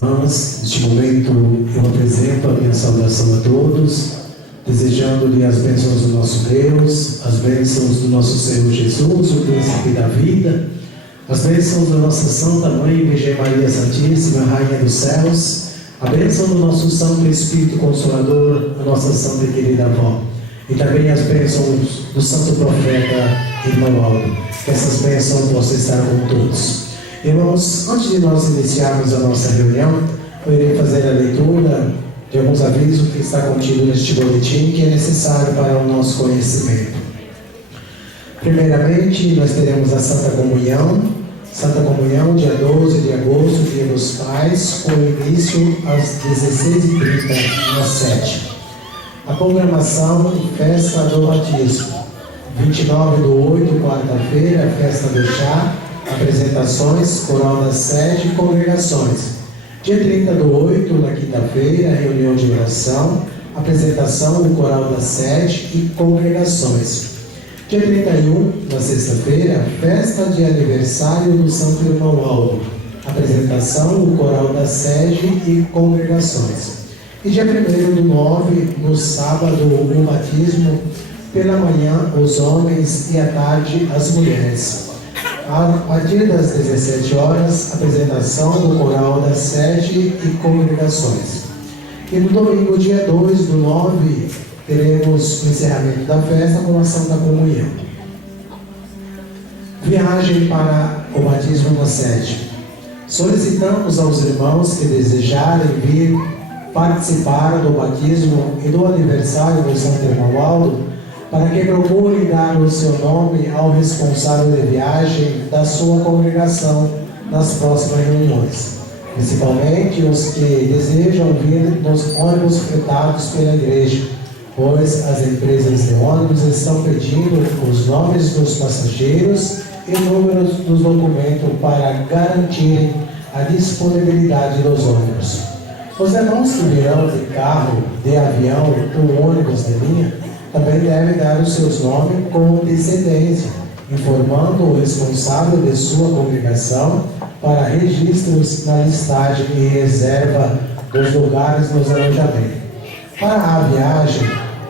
Neste momento eu apresento a minha saudação a todos, desejando-lhe as bênçãos do nosso Deus, as bênçãos do nosso Senhor Jesus, o Príncipe da vida, as bênçãos da nossa Santa Mãe, Virgem Maria Santíssima, Rainha dos Céus, a bênção do nosso Santo Espírito Consolador, a nossa Santa e querida Avó, e também as bênçãos do Santo Profeta Irmão Aldo. Que essas bênçãos possam estar com todos. Irmãos, antes de nós iniciarmos a nossa reunião, eu irei fazer a leitura de alguns avisos que está contido neste boletim, que é necessário para o nosso conhecimento. Primeiramente, nós teremos a Santa Comunhão, dia 12 de agosto, Dia dos Pais, com início às 16h30, na sede. A programação e festa do batismo. 29/8, quarta-feira, festa do chá, apresentações, coral da sede e congregações. Dia 30/8, na quinta-feira, reunião de oração, apresentação do coral da sede e congregações. Dia 31, na sexta-feira, festa de aniversário do Santo Irmão Aldo, apresentação do coral da sede e congregações. E dia 1/9, no sábado, o batismo, pela manhã os homens e à tarde as mulheres. A partir das 17 horas, apresentação do coral da sede e congregações. E no domingo, dia 2/9, teremos o encerramento da festa com a Santa Comunhão. Viagem para o batismo na sede. Solicitamos aos irmãos que desejarem vir participar do batismo e do aniversário do Santo Irmão Aldo, para que procurem dar o seu nome ao responsável de viagem da sua congregação nas próximas reuniões, principalmente os que desejam vir nos ônibus fretados pela igreja, pois as empresas de ônibus estão pedindo os nomes dos passageiros e números dos documentos para garantirem a disponibilidade dos ônibus. Os irmãos que virão de carro, de avião ou ônibus de linha também devem dar os seus nomes com antecedência, informando o responsável de sua congregação para registros na listagem e reserva dos lugares nos alojamentos. Para a viagem,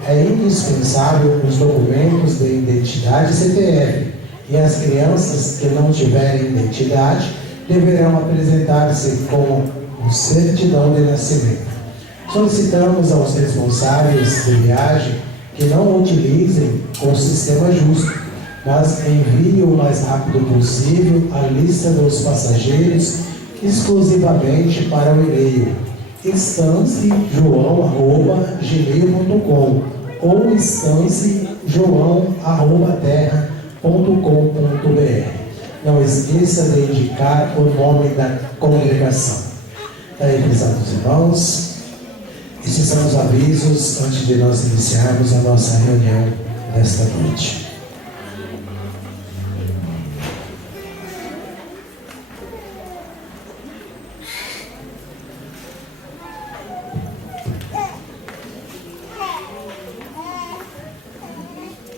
é indispensável os documentos de identidade CPF, e as crianças que não tiverem identidade deverão apresentar-se com o certidão de nascimento. Solicitamos aos responsáveis de viagem que não utilizem o sistema justo, mas enviem o mais rápido possível a lista dos passageiros exclusivamente para o e-mail estancioão@gmail.com ou estancioão@terra.com.br. Não esqueça de indicar o nome da congregação. Daí, prezados irmãos, esses são os avisos antes de nós iniciarmos a nossa reunião desta noite.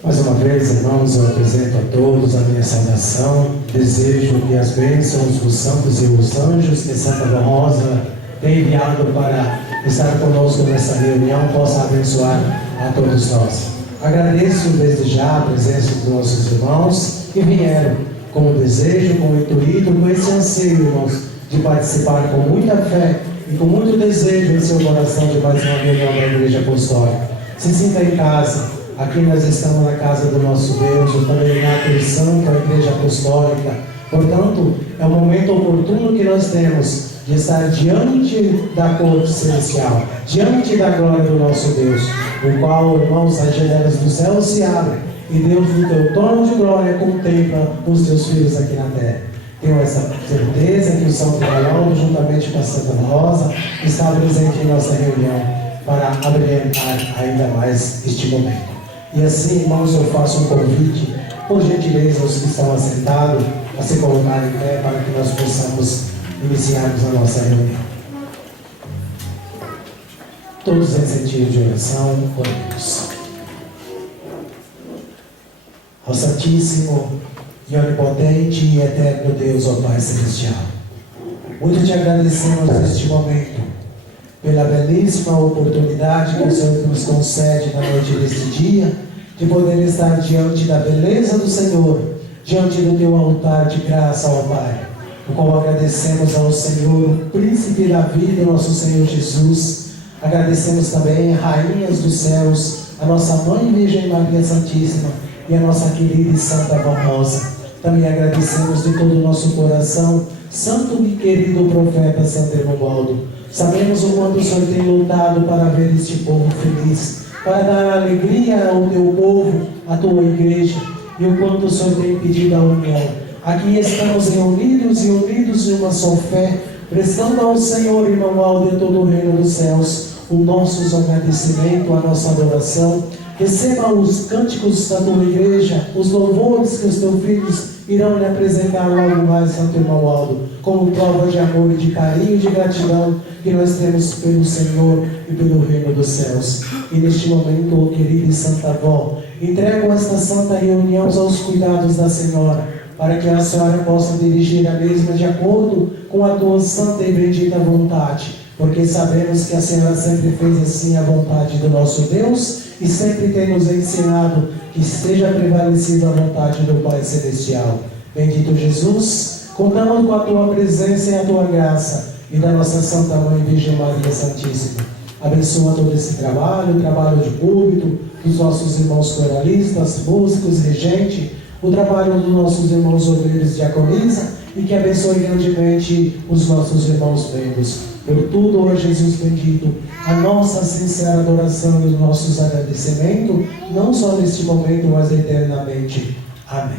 Mais uma vez, irmãos, eu apresento a todos a minha saudação. Desejo que as bênçãos dos santos e os anjos que Santa Rosa tem enviado para estar conosco nessa reunião possa abençoar a todos nós. Agradeço desde já a presença dos nossos irmãos que vieram com o desejo, com o intuito, com esse anseio, irmãos, de participar com muita fé e com muito desejo em seu coração de mais uma reunião da Igreja Apostólica. Se sinta em casa. Aqui nós estamos na casa do nosso Deus, também na atenção com a Igreja Apostólica. Portanto, é o momento oportuno que nós temos de estar diante da corte celestial, diante da glória do nosso Deus, o qual, irmãos, as janelas do céu se abrem e Deus, no teu trono de glória, contempla os teus filhos aqui na terra. Tenho essa certeza que o São Paulo, juntamente com a Santa Rosa, está presente em nossa reunião para abrilhantar ainda mais este momento. E assim, irmãos, eu faço um convite, por gentileza, aos que estão assentados, a se colocarem em pé para que nós possamos iniciarmos a nossa reunião. Todos em sentido de oração, oremos. Ó Santíssimo e onipotente e eterno Deus, ó Pai Celestial, Muito te agradecemos neste momento, pela belíssima oportunidade que o Senhor nos concede na noite deste dia, de poder estar diante da beleza do Senhor, diante do teu altar de graça, ó Pai, o qual agradecemos ao Senhor, o príncipe da vida, nosso Senhor Jesus. Agradecemos também, rainhas dos céus, a nossa Mãe Virgem Maria Santíssima e a nossa querida e Santa Mãe Rosa. Também agradecemos de todo o nosso coração, santo e querido profeta Santo Romualdo. Sabemos o quanto o Senhor tem lutado para ver este povo feliz, para dar alegria ao teu povo, à tua igreja, e o quanto o Senhor tem pedido a união. Aqui estamos reunidos e unidos em uma só fé, prestando ao Senhor e Romualdo e todo o reino dos céus o nosso agradecimento, a nossa adoração. Receba os cânticos da tua igreja, os louvores que os teus filhos irão lhe apresentar logo mais, Santo Romualdo, como prova de amor e de carinho e de gratidão que nós temos pelo Senhor e pelo reino dos céus. E neste momento, oh querida e santa avó, entrego esta santa reunião aos cuidados da Senhora, para que a Senhora possa dirigir a mesma de acordo com a tua santa e bendita vontade, porque sabemos que a Senhora sempre fez assim a vontade do nosso Deus e sempre tem nos ensinado que esteja prevalecida a vontade do Pai Celestial. Bendito Jesus, contamos com a tua presença e a tua graça e da nossa Santa Mãe Virgem Maria Santíssima. Abençoa todo esse trabalho, o trabalho de púlpito, dos nossos irmãos coralistas, músicos, regente, o trabalho dos nossos irmãos obreiros diaconisa, e que abençoe grandemente os nossos irmãos membros. Por tudo, ó Jesus bendito, a nossa sincera adoração e os nossos agradecimentos, não só neste momento, mas eternamente. Amém.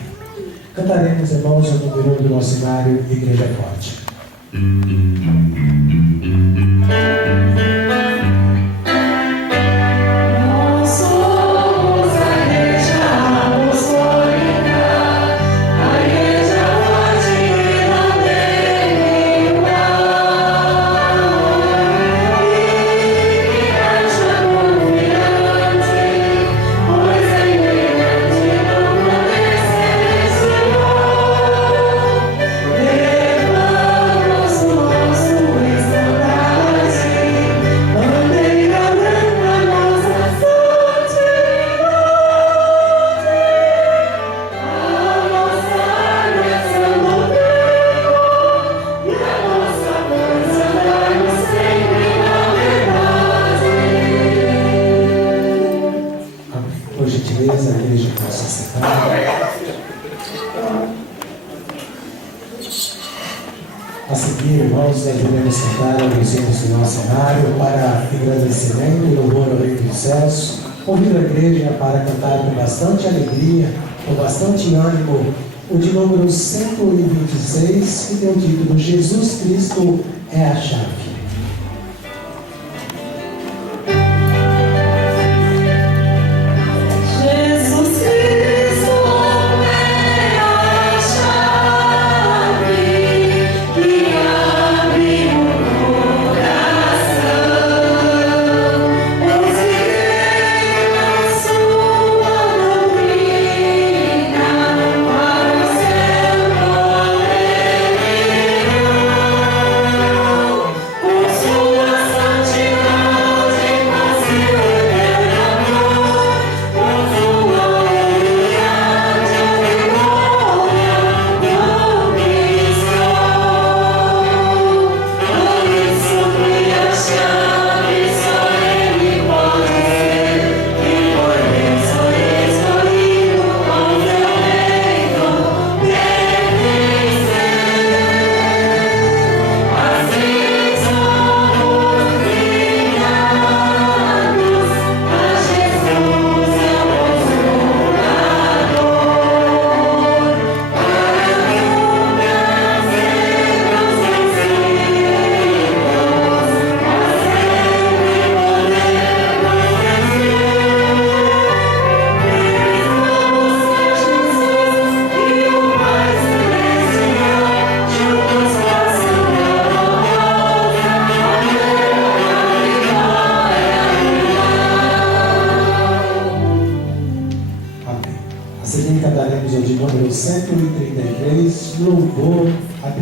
Cantaremos, irmãos, o número 1 do nosso cenário, Igreja Forte. A seguir, irmãos, devemos cantar os hinos do nosso cenário para agradecimento e louvor ao Rei dos Céus. Convido a igreja para cantar com bastante alegria, com bastante ânimo, o de número 126, que tem o título Jesus Cristo é a chave. Oh,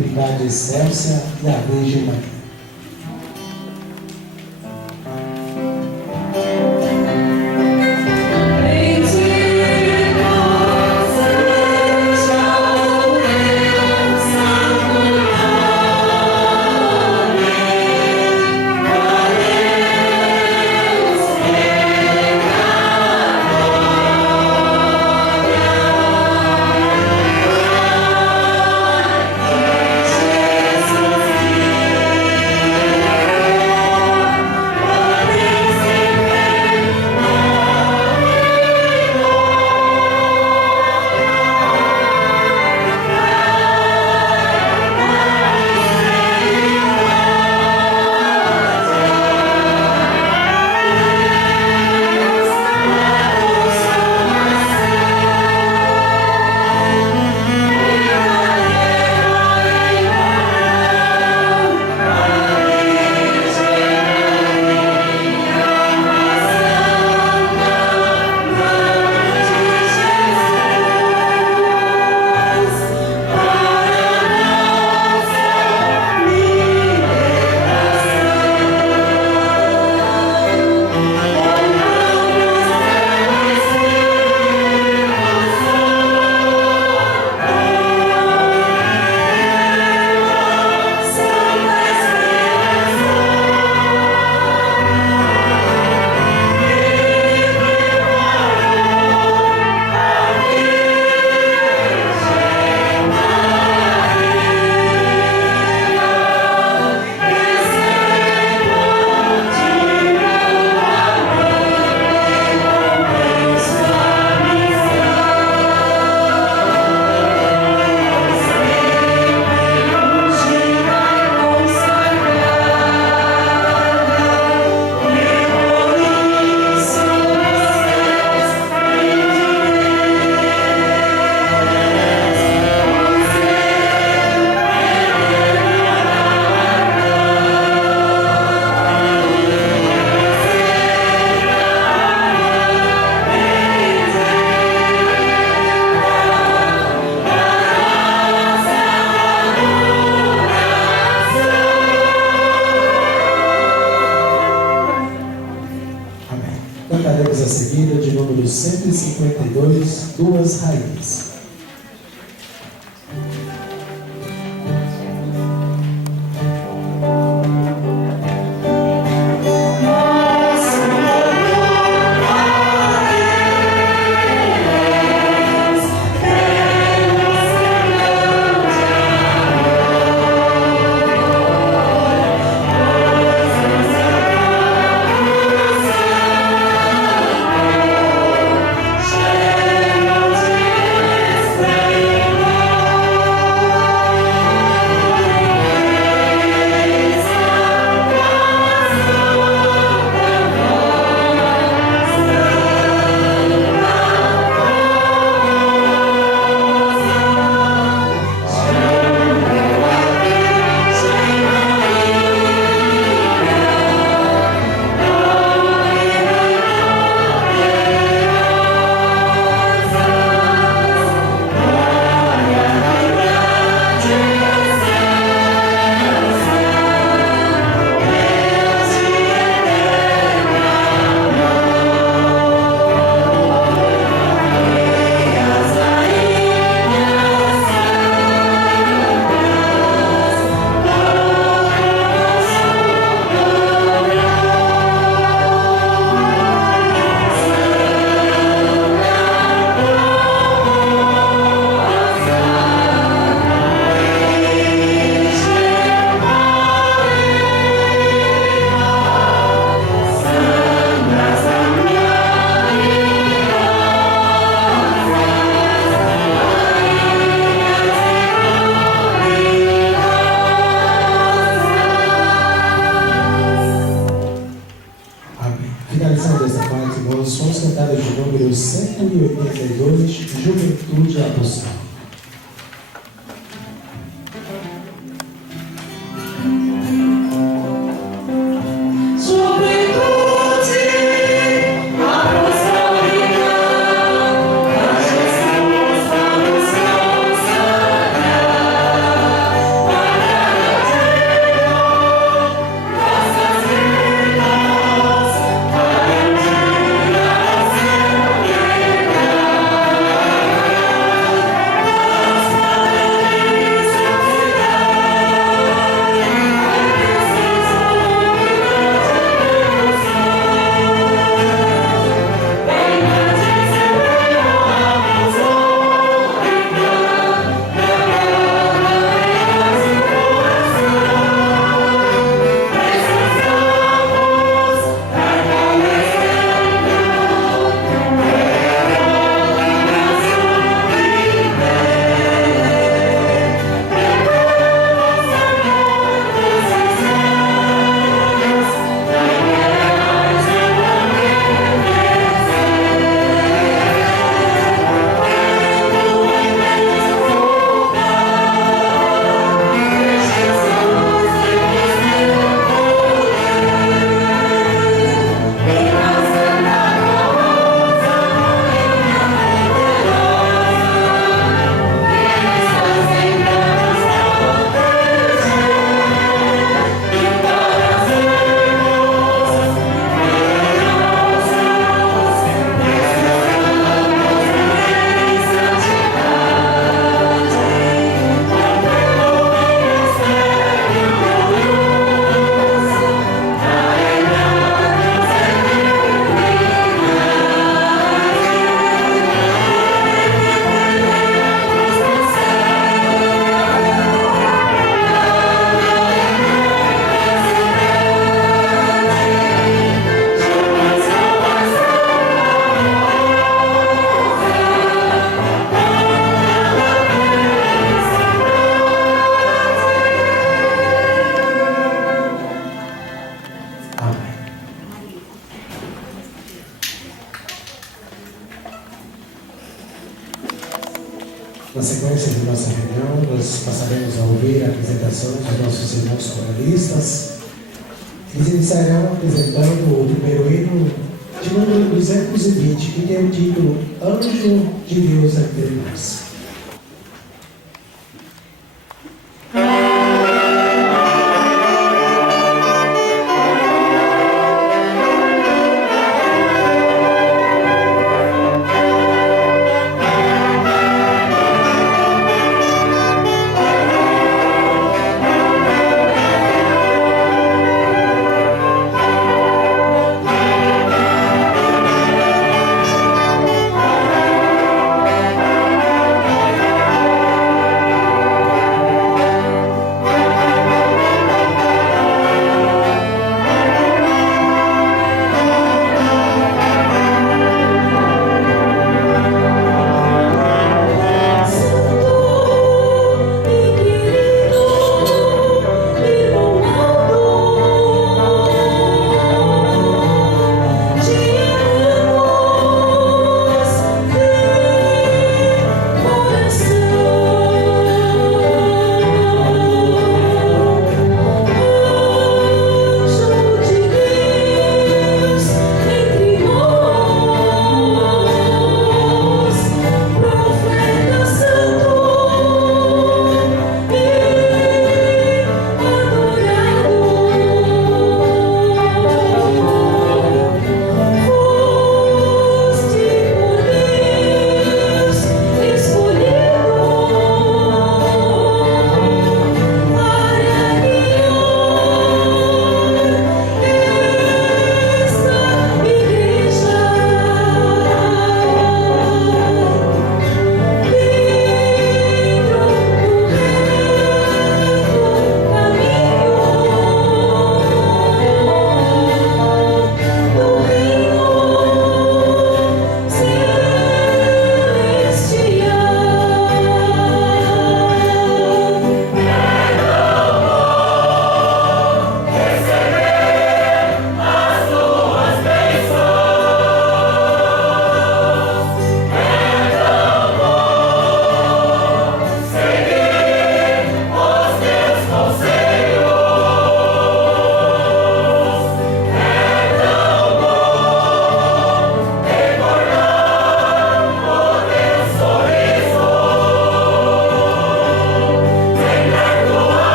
Trindade Excelsa e a Virgem Maria. Cantaremos a seguida de número 152, Duas Rainhas. Finalizando esta parte, nós vamos cantar o número 182, Juventude Apostólica. Apostólica, Amém. Na sequência de nossa reunião, nós passaremos a ouvir a apresentação dos nossos irmãos coralistas. Eles iniciarão apresentando o primeiro hino de número 220, que tem o título Anjo de Deus entre nós. Thank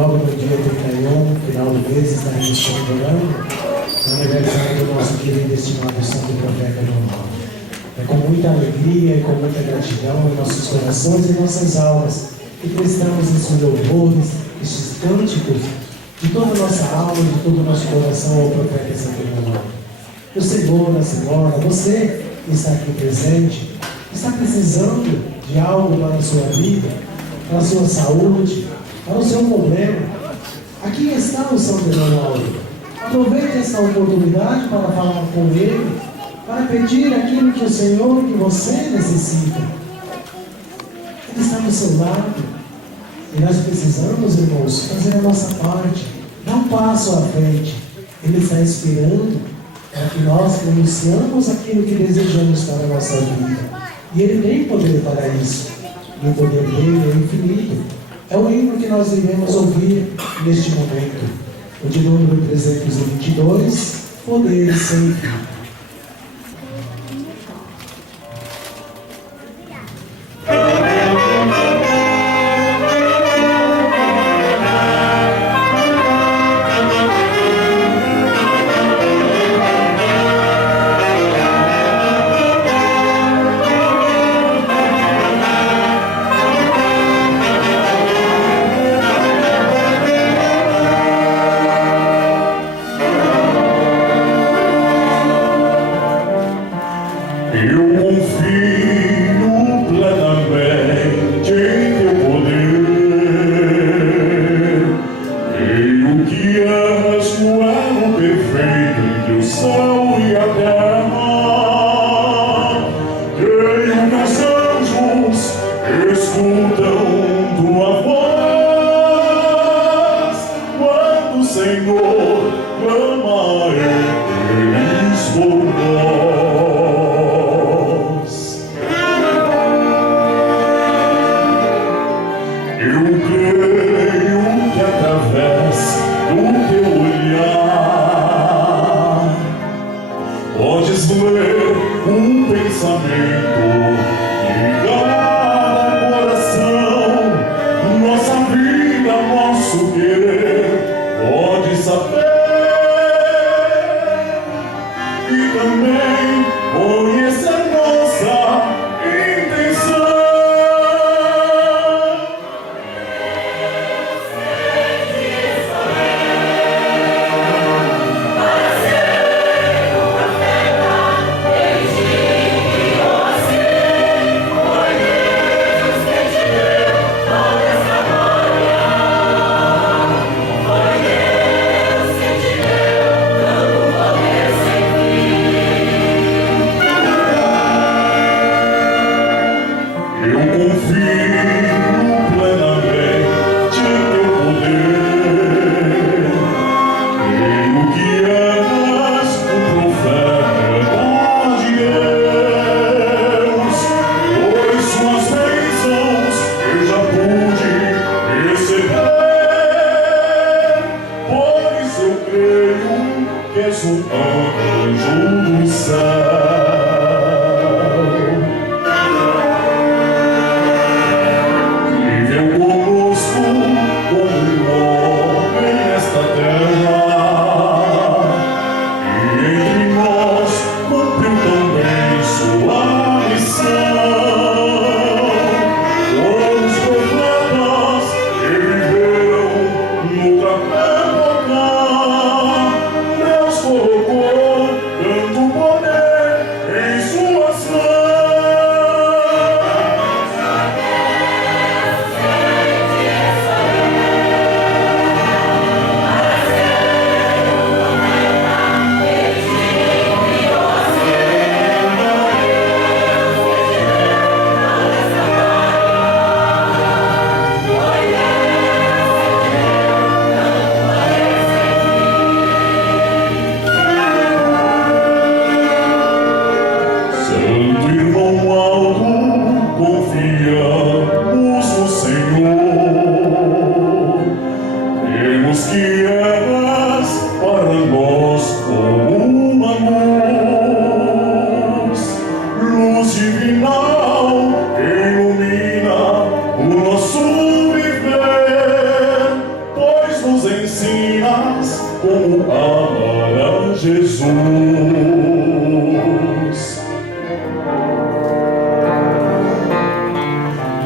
logo no dia 31, final do mês, estaremos comemorando o aniversário do nosso querido e estimado Santo Profeta João Paulo. É com muita alegria e com muita gratidão em nossos corações e nossas almas que prestamos esses louvores, esses cânticos de toda a nossa alma e de todo o nosso coração ao Profeta Santo João Paulo. O Senhor, a Senhora, você que está aqui presente, está precisando de algo para a sua vida, para a sua saúde, para o seu problema. Aqui está o São Bernardo. Aproveite essa oportunidade para falar com ele, para pedir aquilo que o Senhor, que você necessita. Ele está do seu lado. E nós precisamos, irmãos, fazer a nossa parte. Dar um passo à frente. Ele está esperando para que nós pronunciamos aquilo que desejamos para a nossa vida. E Ele tem poder para isso. E o poder dele é infinito. É o hino que nós iremos ouvir neste momento. O de número 322, Poder Sem Fim.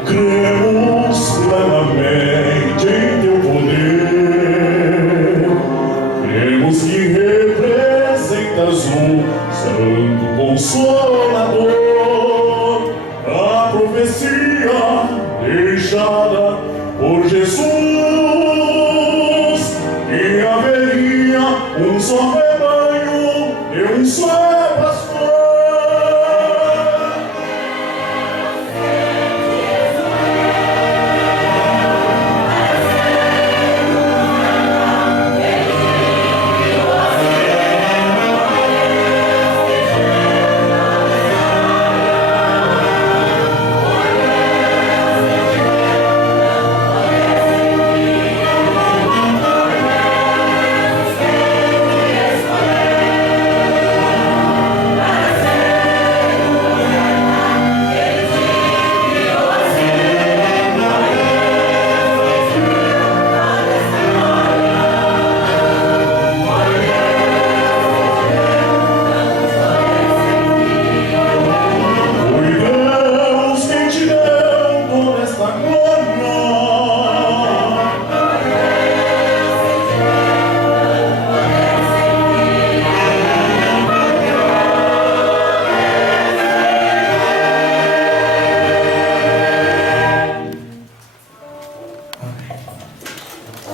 Cremos plenamente em teu poder, cremos que representas um Santo Consolador, a profecia deixada por Jesus, que haveria um só rebanho e um só pastor.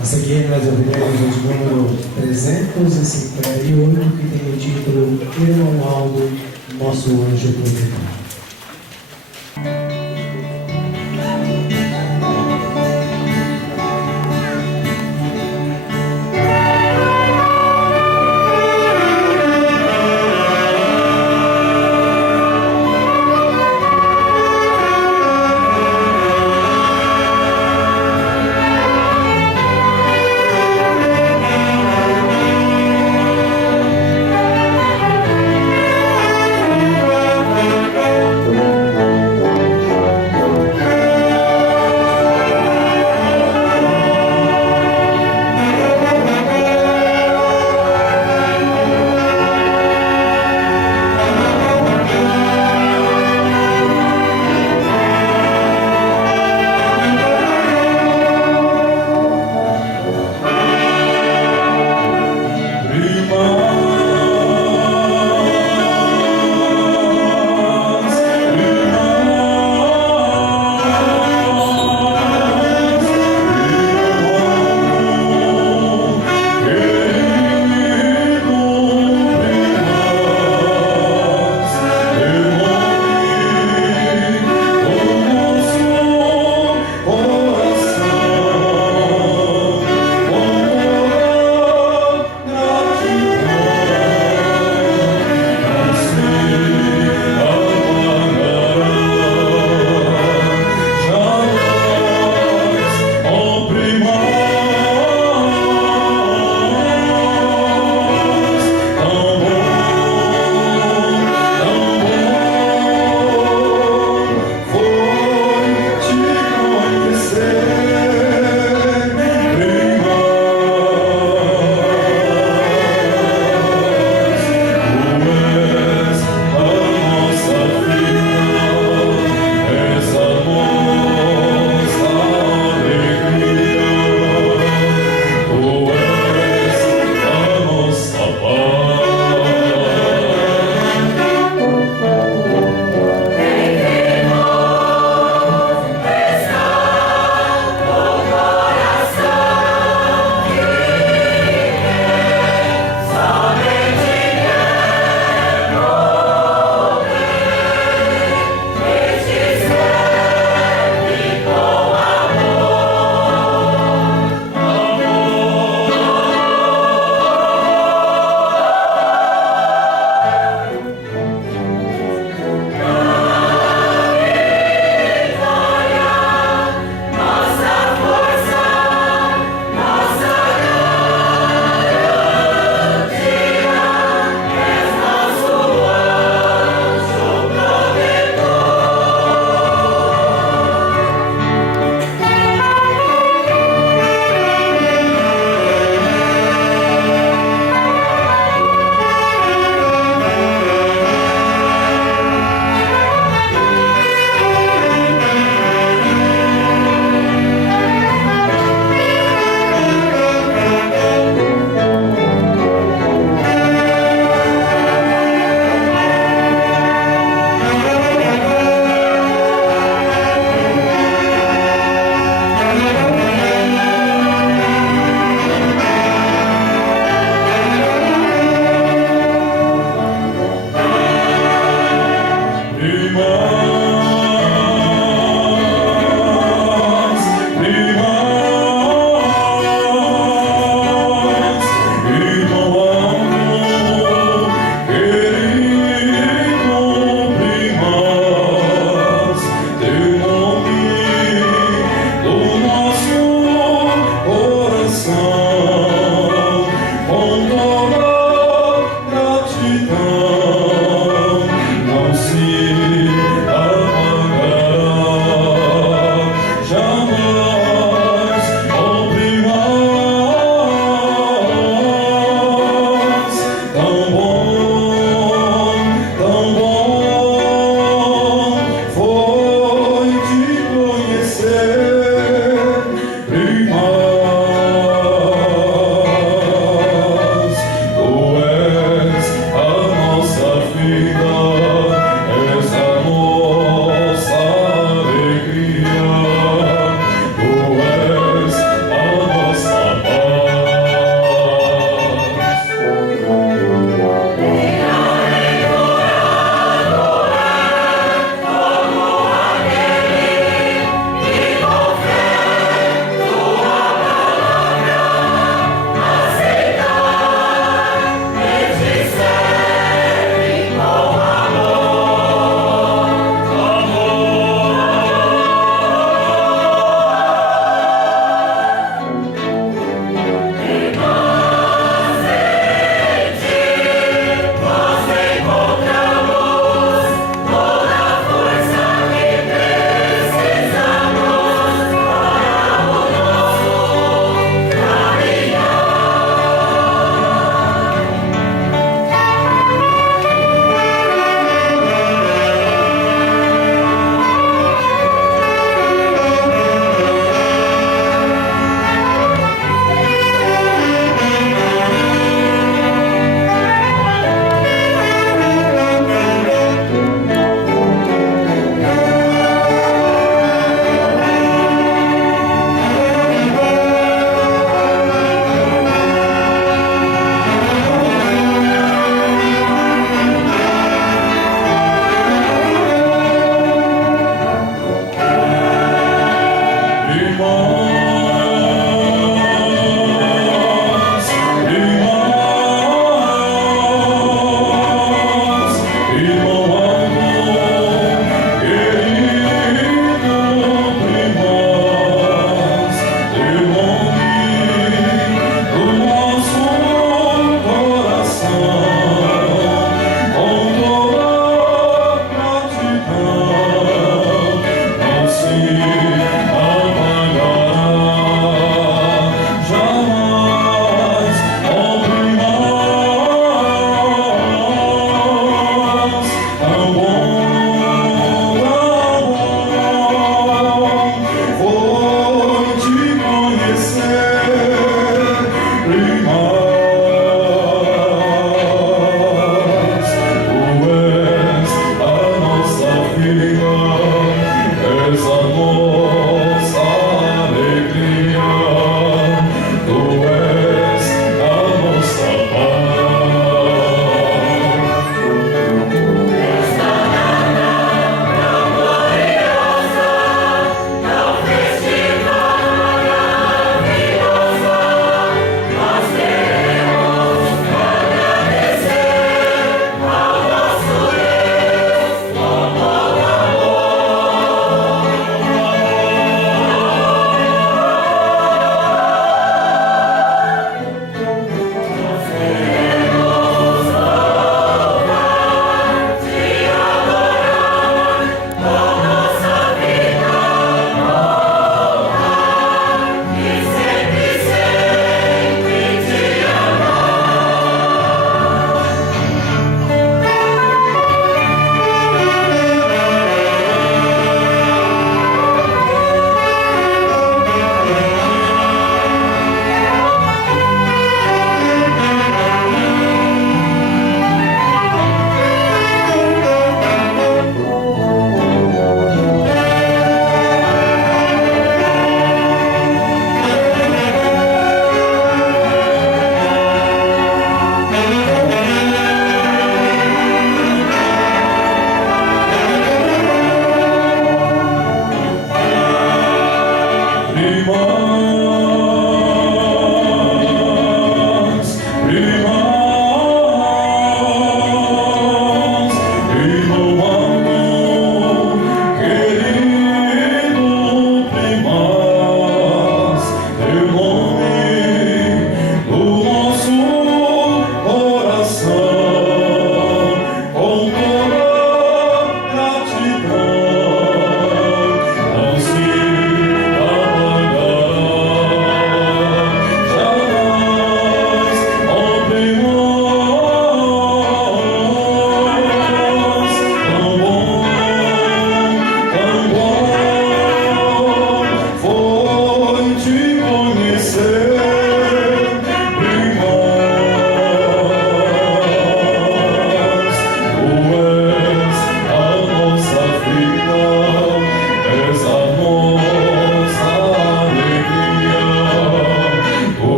A seguir, nós ouviremos o número 358, que tem o título Irmão Aldo, Nosso Anjo Protetor.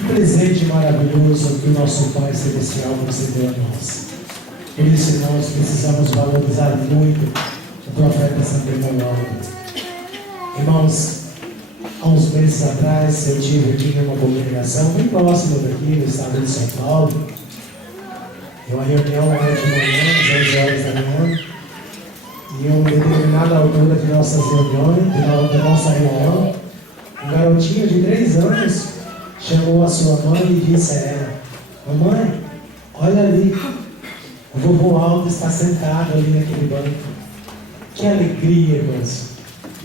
Um presente maravilhoso que o nosso Pai Celestial concedeu a nós. Por isso, irmãos, precisamos valorizar muito o profeta Santo Emanuel. Irmãos, há uns meses atrás eu tinha uma congregação bem próxima daqui, no estado de São Paulo. Uma reunião hoje de manhã, às 11 horas da manhã. E em uma determinada altura de nossas reuniões, da nossa reunião, um garotinho de 3 anos chamou a sua mãe e disse a ela: mamãe, olha ali, o vovô Aldo está sentado ali naquele banco. Que alegria, irmãos.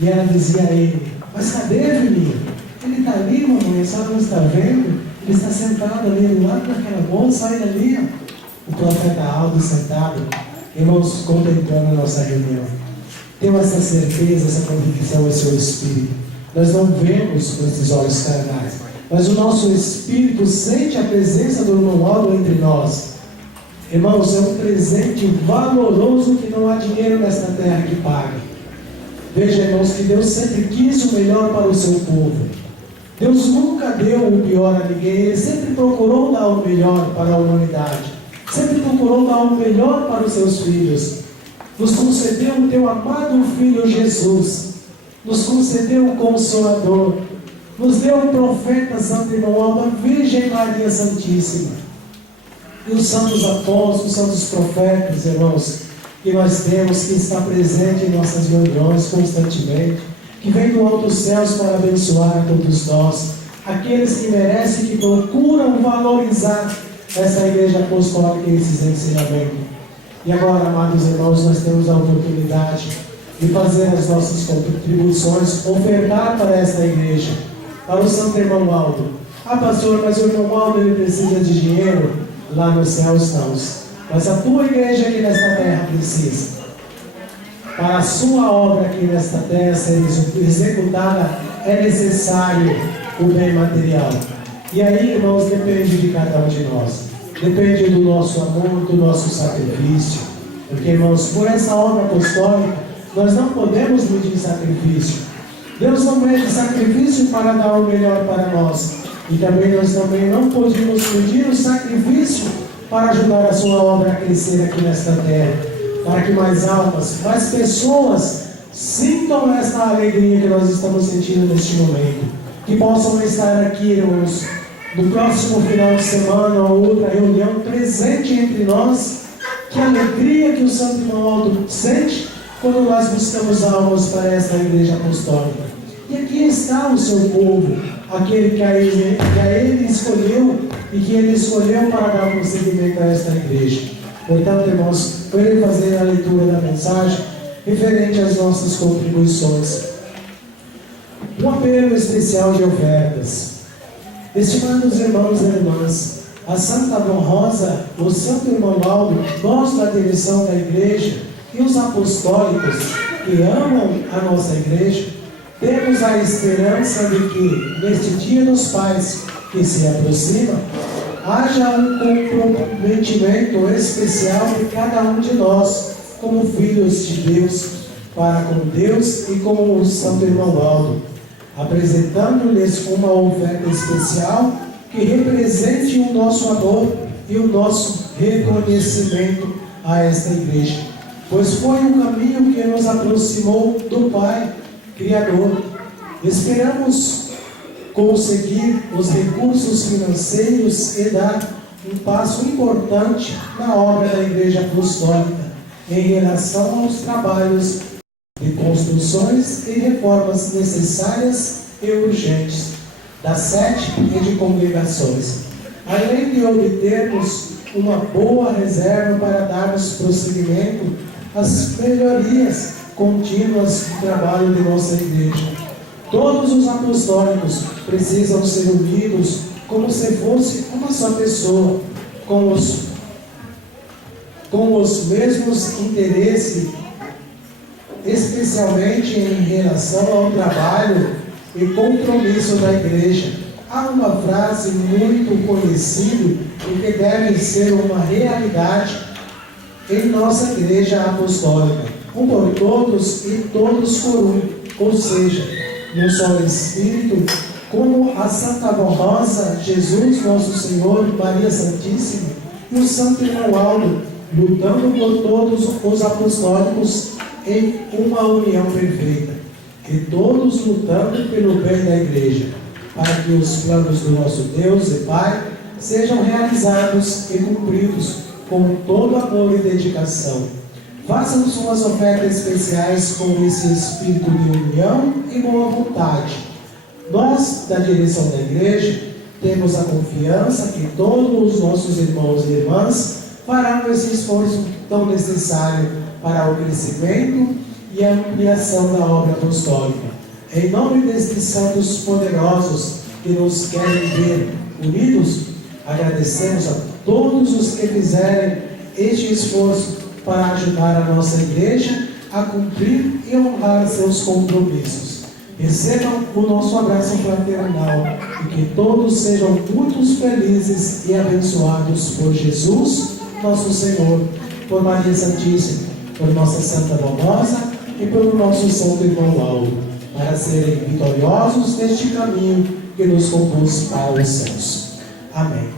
E ela dizia a ele: mas cadê, filhinho? Ele está ali, mamãe, a senhora não está vendo? Ele está sentado ali do lado daquela moça, sai dali, ó. O profeta Aldo sentado, irmãos, contemplando a nossa reunião. Tenho essa certeza, essa convicção em seu espírito. Nós não vemos com esses olhos carnais, mas o nosso espírito sente a presença do irmão Aldo entre nós. Irmãos, é um presente valoroso que não há dinheiro nesta terra que pague. Veja, irmãos, que Deus sempre quis o melhor para o seu povo. Deus nunca deu o pior a ninguém, Ele sempre procurou dar o melhor para a humanidade. Sempre procurou dar o melhor para os seus filhos. Nos concedeu o teu amado Filho Jesus. Nos concedeu o Consolador. Nos deu o profeta Santo Irmão Aldo, a Virgem Maria Santíssima. E os santos apóstolos, os santos profetas, irmãos, que nós temos, que está presente em nossas reuniões constantemente, que vem do alto dos céus para abençoar a todos nós, aqueles que merecem, que procuram valorizar essa igreja apostólica e esses ensinamentos. E agora, amados irmãos, nós temos a oportunidade de fazer as nossas contribuições, ofertar para esta igreja, para o Santo Irmão Aldo. Ah, pastor, mas o irmão Aldo ele precisa de dinheiro? Lá no céu estamos. Mas a tua igreja aqui nesta terra precisa. Para a sua obra aqui nesta terra ser executada, é necessário o bem material. E aí, irmãos, depende de cada um de nós. Depende do nosso amor, do nosso sacrifício. Porque, irmãos, por essa obra apostólica, nós não podemos medir sacrifício. Deus não mede sacrifício para dar o melhor para nós. E nós também não podemos medir o sacrifício para ajudar a sua obra a crescer aqui nesta terra. Para que mais almas, mais pessoas sintam esta alegria que nós estamos sentindo neste momento. Que possam estar aqui, irmãos, no próximo final de semana ou outra reunião, presente entre nós. Que alegria que o Santo Irmão Aldo sente quando nós buscamos almas para esta igreja apostólica. E aqui está o seu povo, aquele que a ele escolheu e que ele escolheu para dar prosseguimento a esta igreja. Portanto, irmãos, eu irei fazer a leitura da mensagem referente às nossas contribuições. Um apelo especial de ofertas. Estimados irmãos e irmãs, a Santa Rosa, o Santo Irmão Aldo, nós da direção da igreja e os apostólicos que amam a nossa igreja, temos a esperança de que, neste Dia dos Pais que se aproxima, haja um comprometimento especial de cada um de nós, como filhos de Deus, para com Deus e com o Santo Irmão Aldo, apresentando-lhes uma oferta especial que represente o nosso amor e o nosso reconhecimento a esta igreja, pois foi um caminho que nos aproximou do Pai Criador. Esperamos conseguir os recursos financeiros e dar um passo importante na obra da Igreja Apostólica em relação aos trabalhos de construções e reformas necessárias e urgentes da sede e de congregações, além de obtermos uma boa reserva para darmos prosseguimento às melhorias contínuas do trabalho de nossa igreja. Todos os apostólicos precisam ser unidos como se fosse uma só pessoa, com os mesmos interesses, especialmente em relação ao trabalho e compromisso da igreja. Há uma frase muito conhecida e que deve ser uma realidade em nossa igreja apostólica: um por todos e todos por um, ou seja, num só Espírito, como a Santa Rosa, Jesus Nosso Senhor, Maria Santíssima e o Santo Irmão Aldo, lutando por todos os apostólicos em uma união perfeita, e todos lutando pelo bem da Igreja, para que os planos do nosso Deus e Pai sejam realizados e cumpridos com todo amor e dedicação. Façam suas ofertas especiais com esse espírito de união e boa vontade. Nós, da direção da Igreja, temos a confiança que todos os nossos irmãos e irmãs farão esse esforço tão necessário para o crescimento e a ampliação da obra apostólica. Em nome destes santos poderosos que nos querem ver unidos, agradecemos a todos os que fizerem este esforço para ajudar a nossa Igreja a cumprir e honrar seus compromissos. Recebam o nosso abraço fraternal e que todos sejam muito felizes e abençoados por Jesus, nosso Senhor, por Maria Santíssima, por nossa Santa Rosa e pelo nosso Santo Irmão Aldo, para serem vitoriosos neste caminho que nos conduz para os céus. Amém.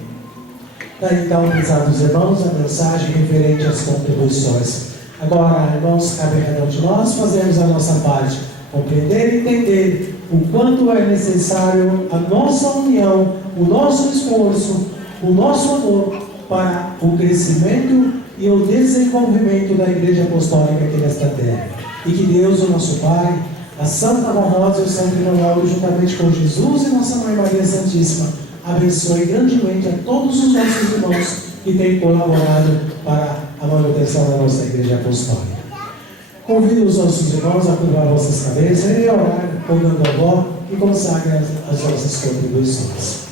Daí então, prezados irmãos, a mensagem referente às contribuições. Agora, irmãos, cabe a cada um de nós fazermos a nossa parte, compreender e entender o quanto é necessário a nossa união, o nosso esforço, o nosso amor para o crescimento e o desenvolvimento da Igreja Apostólica aqui nesta terra. E que Deus, o nosso Pai, a Santa Rosa e o Santo Irmão Aldo, juntamente com Jesus e Nossa Mãe Maria Santíssima, abençoe grandemente a todos os nossos irmãos que têm colaborado para a manutenção da nossa Igreja Apostólica. Convido os nossos irmãos a curvar vossas cabeças e orar, rogando a avó e consagre as nossas contribuições.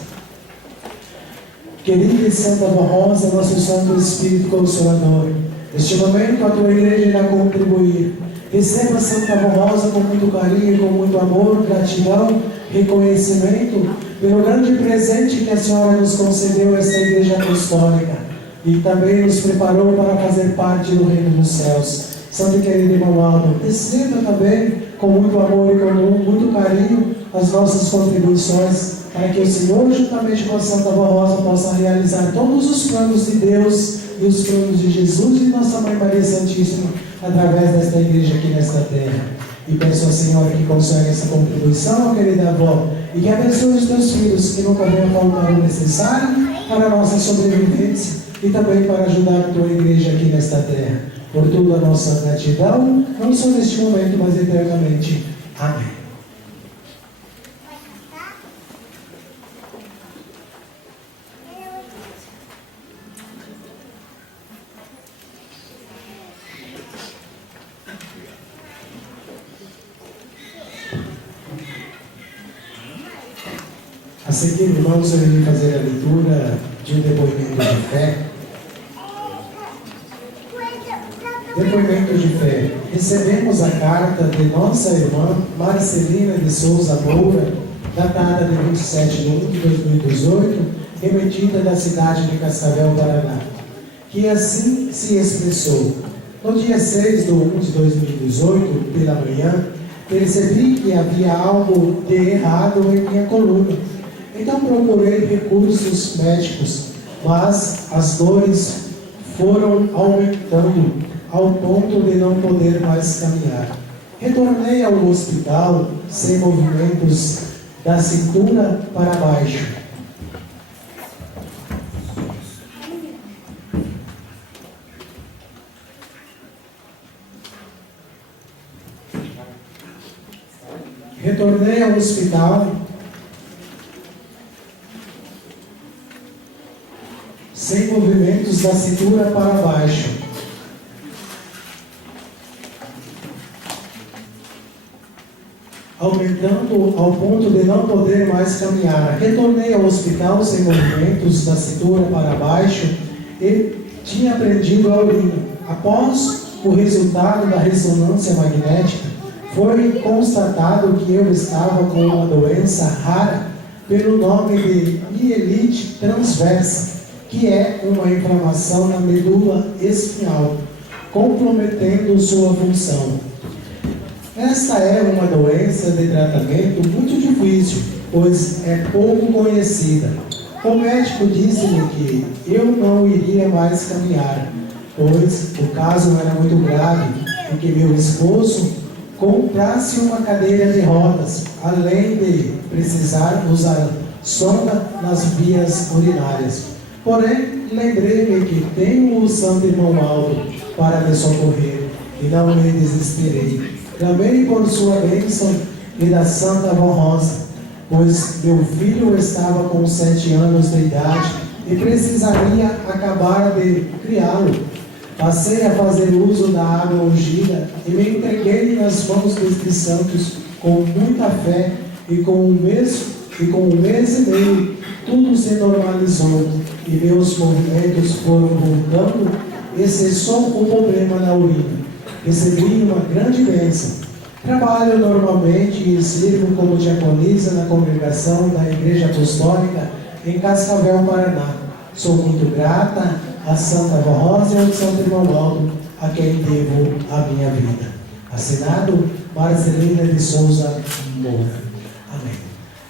Querida e Santa Rosa, nosso Santo Espírito Consolador, neste momento a tua Igreja irá contribuir. Receba Santa Rosa com muito carinho, com muito amor, gratidão, reconhecimento pelo grande presente que a Senhora nos concedeu, esta Igreja Apostólica, e também nos preparou para fazer parte do Reino dos Céus. Santo e querido irmão Aldo, receba também com muito amor e com muito carinho as nossas contribuições, para que o Senhor, juntamente com a Santa Rosa, possa realizar todos os planos de Deus e os planos de Jesus e Nossa Mãe Maria Santíssima, através desta Igreja aqui nesta terra. E peço à Senhora que conceda essa contribuição, ó querida avó, e que abençoe os teus filhos, que nunca venham faltar o necessário para a nossa sobrevivência e também para ajudar a tua Igreja aqui nesta terra. Por tudo a nossa gratidão, não só neste momento, mas eternamente. Amém. A seguir, irmãos, eu irei fazer a leitura de um depoimento de fé. Depoimento de fé. Recebemos a carta de nossa irmã Marcelina de Souza Moura, datada de 27 de 1 de 2018, remetida da cidade de Cascavel, Paraná, que assim se expressou. No dia 6 de 1 de 2018, pela manhã, percebi que havia algo de errado em minha coluna. Então procurei recursos médicos, mas as dores foram aumentando ao ponto de não poder mais caminhar. Retornei ao hospital sem movimentos da cintura para baixo. Retornei ao hospital sem movimentos da cintura para baixo. Aumentando ao ponto de não poder mais caminhar. Retornei ao hospital sem movimentos da cintura para baixo e tinha prendido a urina. Após o resultado da ressonância magnética, foi constatado que eu estava com uma doença rara pelo nome de mielite transversa, que é uma inflamação na medula espinhal, comprometendo sua função. Esta é uma doença de tratamento muito difícil, pois é pouco conhecida. O médico disse-me que eu não iria mais caminhar, pois o caso era muito grave e que meu esposo comprasse uma cadeira de rodas, além de precisar usar sonda nas vias urinárias. Porém, lembrei-me que tenho o santo irmão Aldo para me socorrer e não me desesperei. Clamei por sua bênção e da Santa Avó Rosa, pois meu filho estava com 7 anos de idade e precisaria acabar de criá-lo. Passei a fazer uso da água ungida e me entreguei nas mãos destes santos com muita fé e com um mês e meio tudo se normalizou e meus movimentos foram voltando e cessou o problema na urina. Recebi uma grande bênção. Trabalho normalmente e sirvo como diaconisa na congregação da Igreja Apostólica em Cascavel, Paraná. Sou muito grata a Santa Avó Rosa e ao Santo Irmão Aldo, a quem devo a minha vida. Assinado Marcelina de Souza Moura. Amém.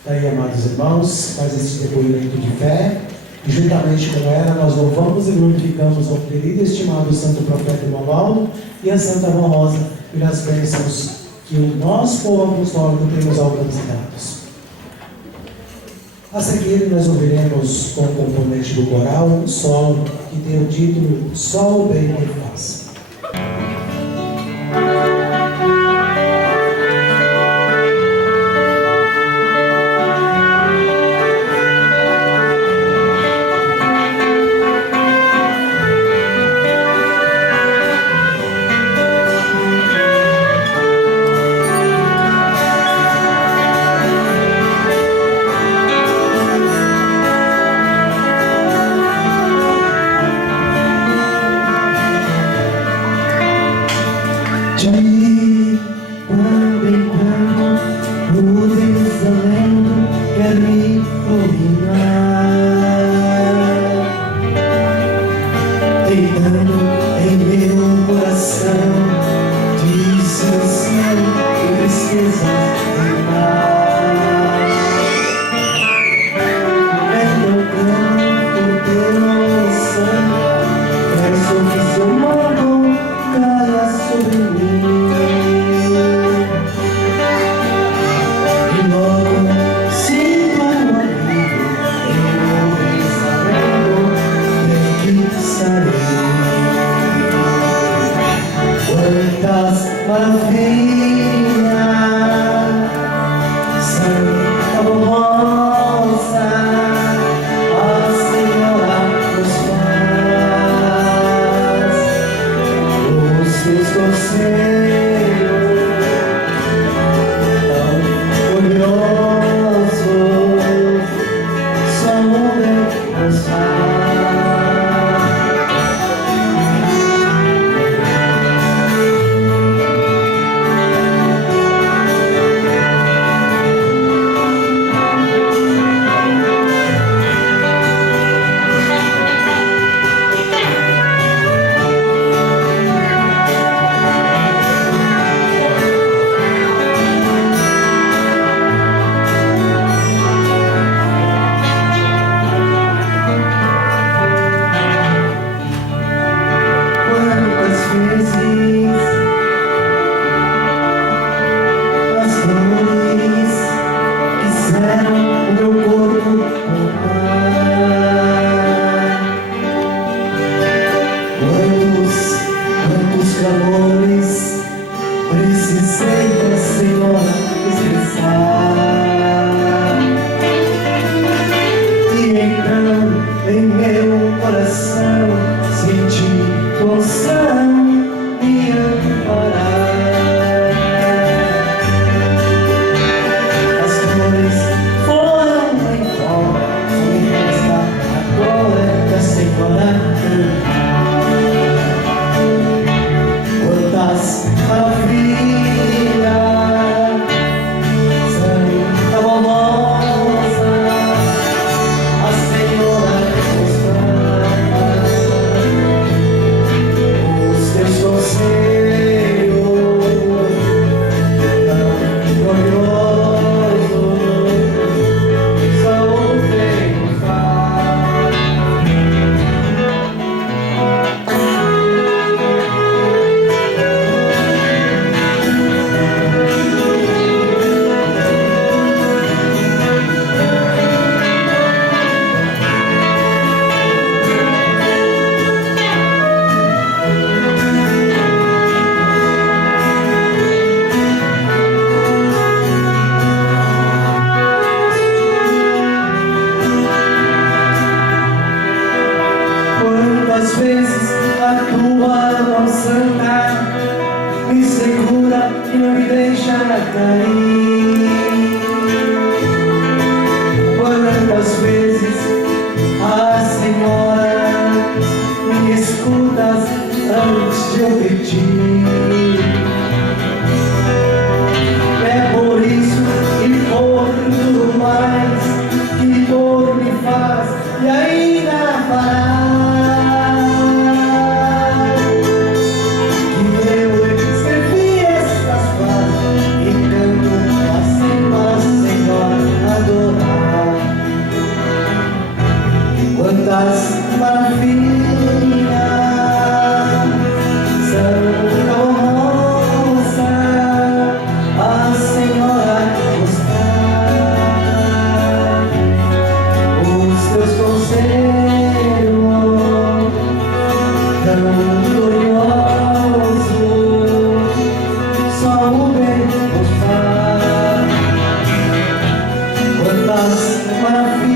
Daí, amados irmãos, faz esse depoimento de fé, e juntamente com ela nós louvamos e glorificamos ao querido e estimado Santo Profeta Irmão Aldo e a Santa Avó Rosa pelas bênçãos que o nosso povo apostólico tem nos alcançados. A seguir, nós ouviremos com o componente do coral um solo que tem o título Só o Bem me faz. Quantas vezes a tua mão santa me segura e não me deixa cair. Quantas vezes, Senhora, me escutas antes de eu pedir. É por isso e por tudo mais que por me faz e ainda fará, que eu escrevi estas frases e canto assim, Senhora, adorar. Quantas maravilhas são tão rosa a Senhora nos dá. Os teus conselhos tão gloriosos, só o bem nos faz. Quantas maravilhas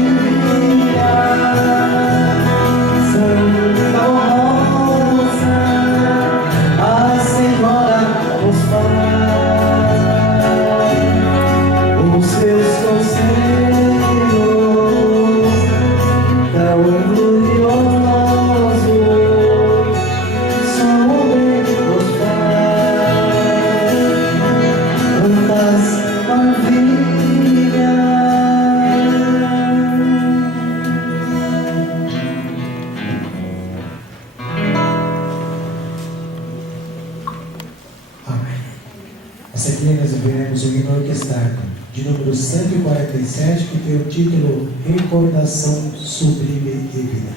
A seguir nós ouviremos o hino orquestrado de número 147, que tem o título Recordação Sublime e Vida.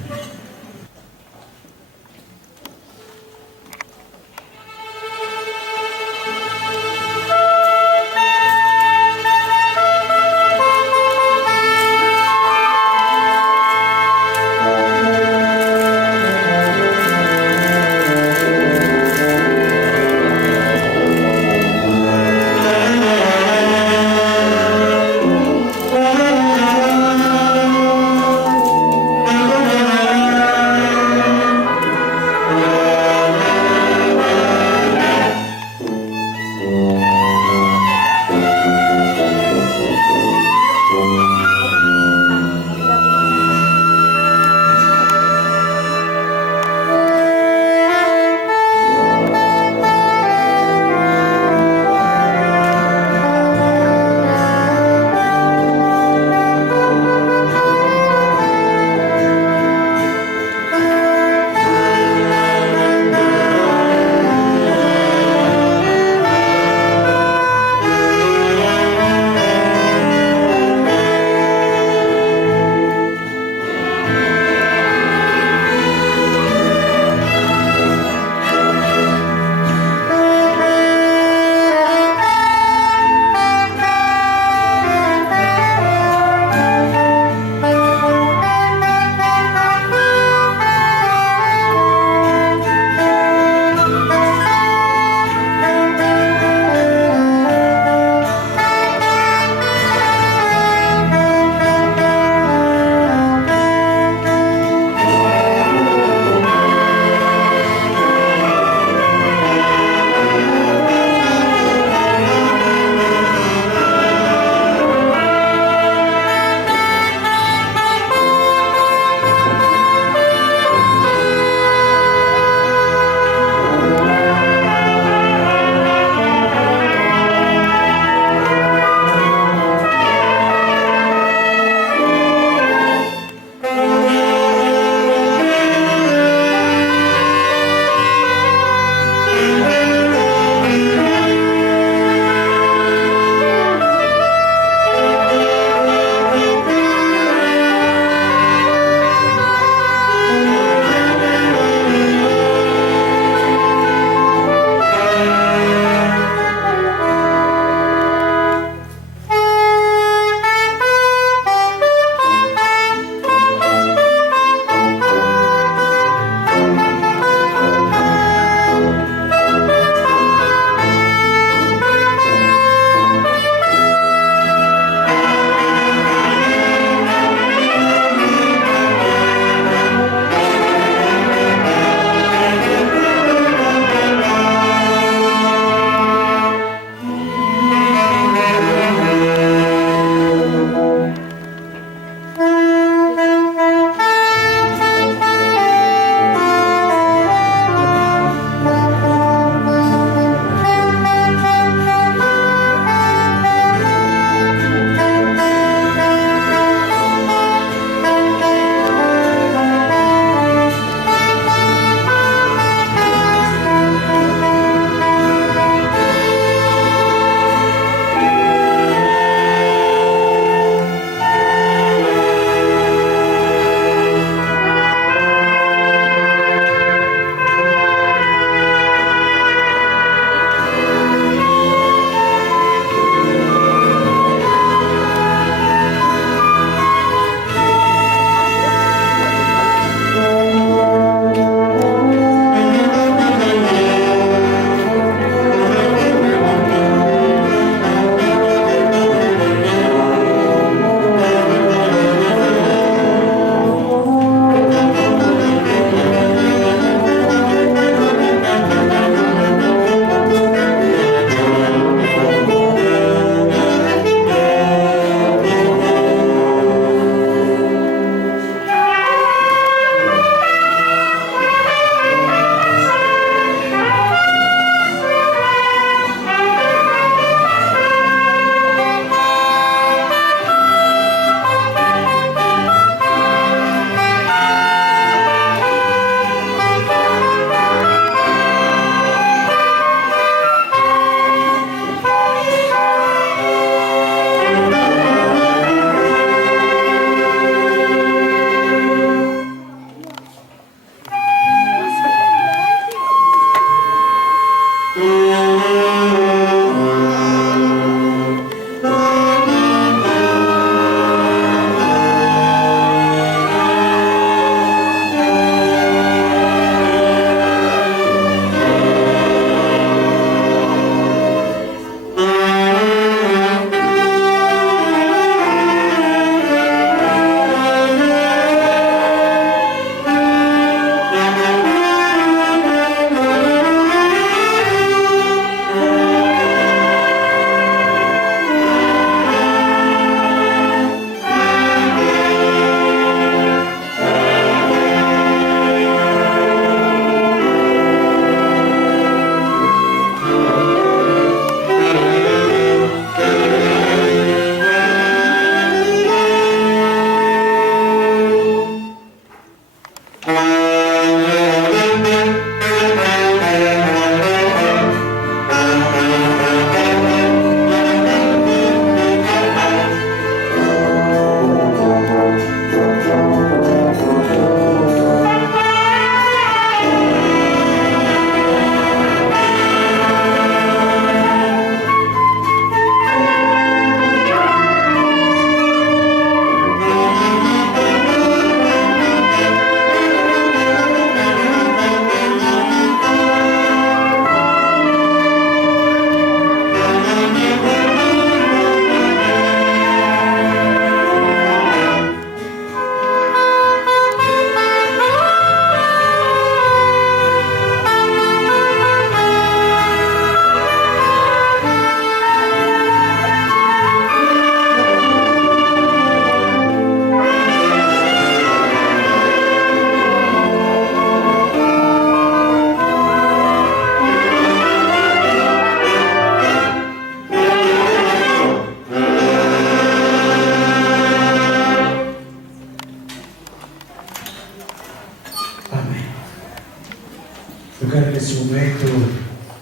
quero neste momento,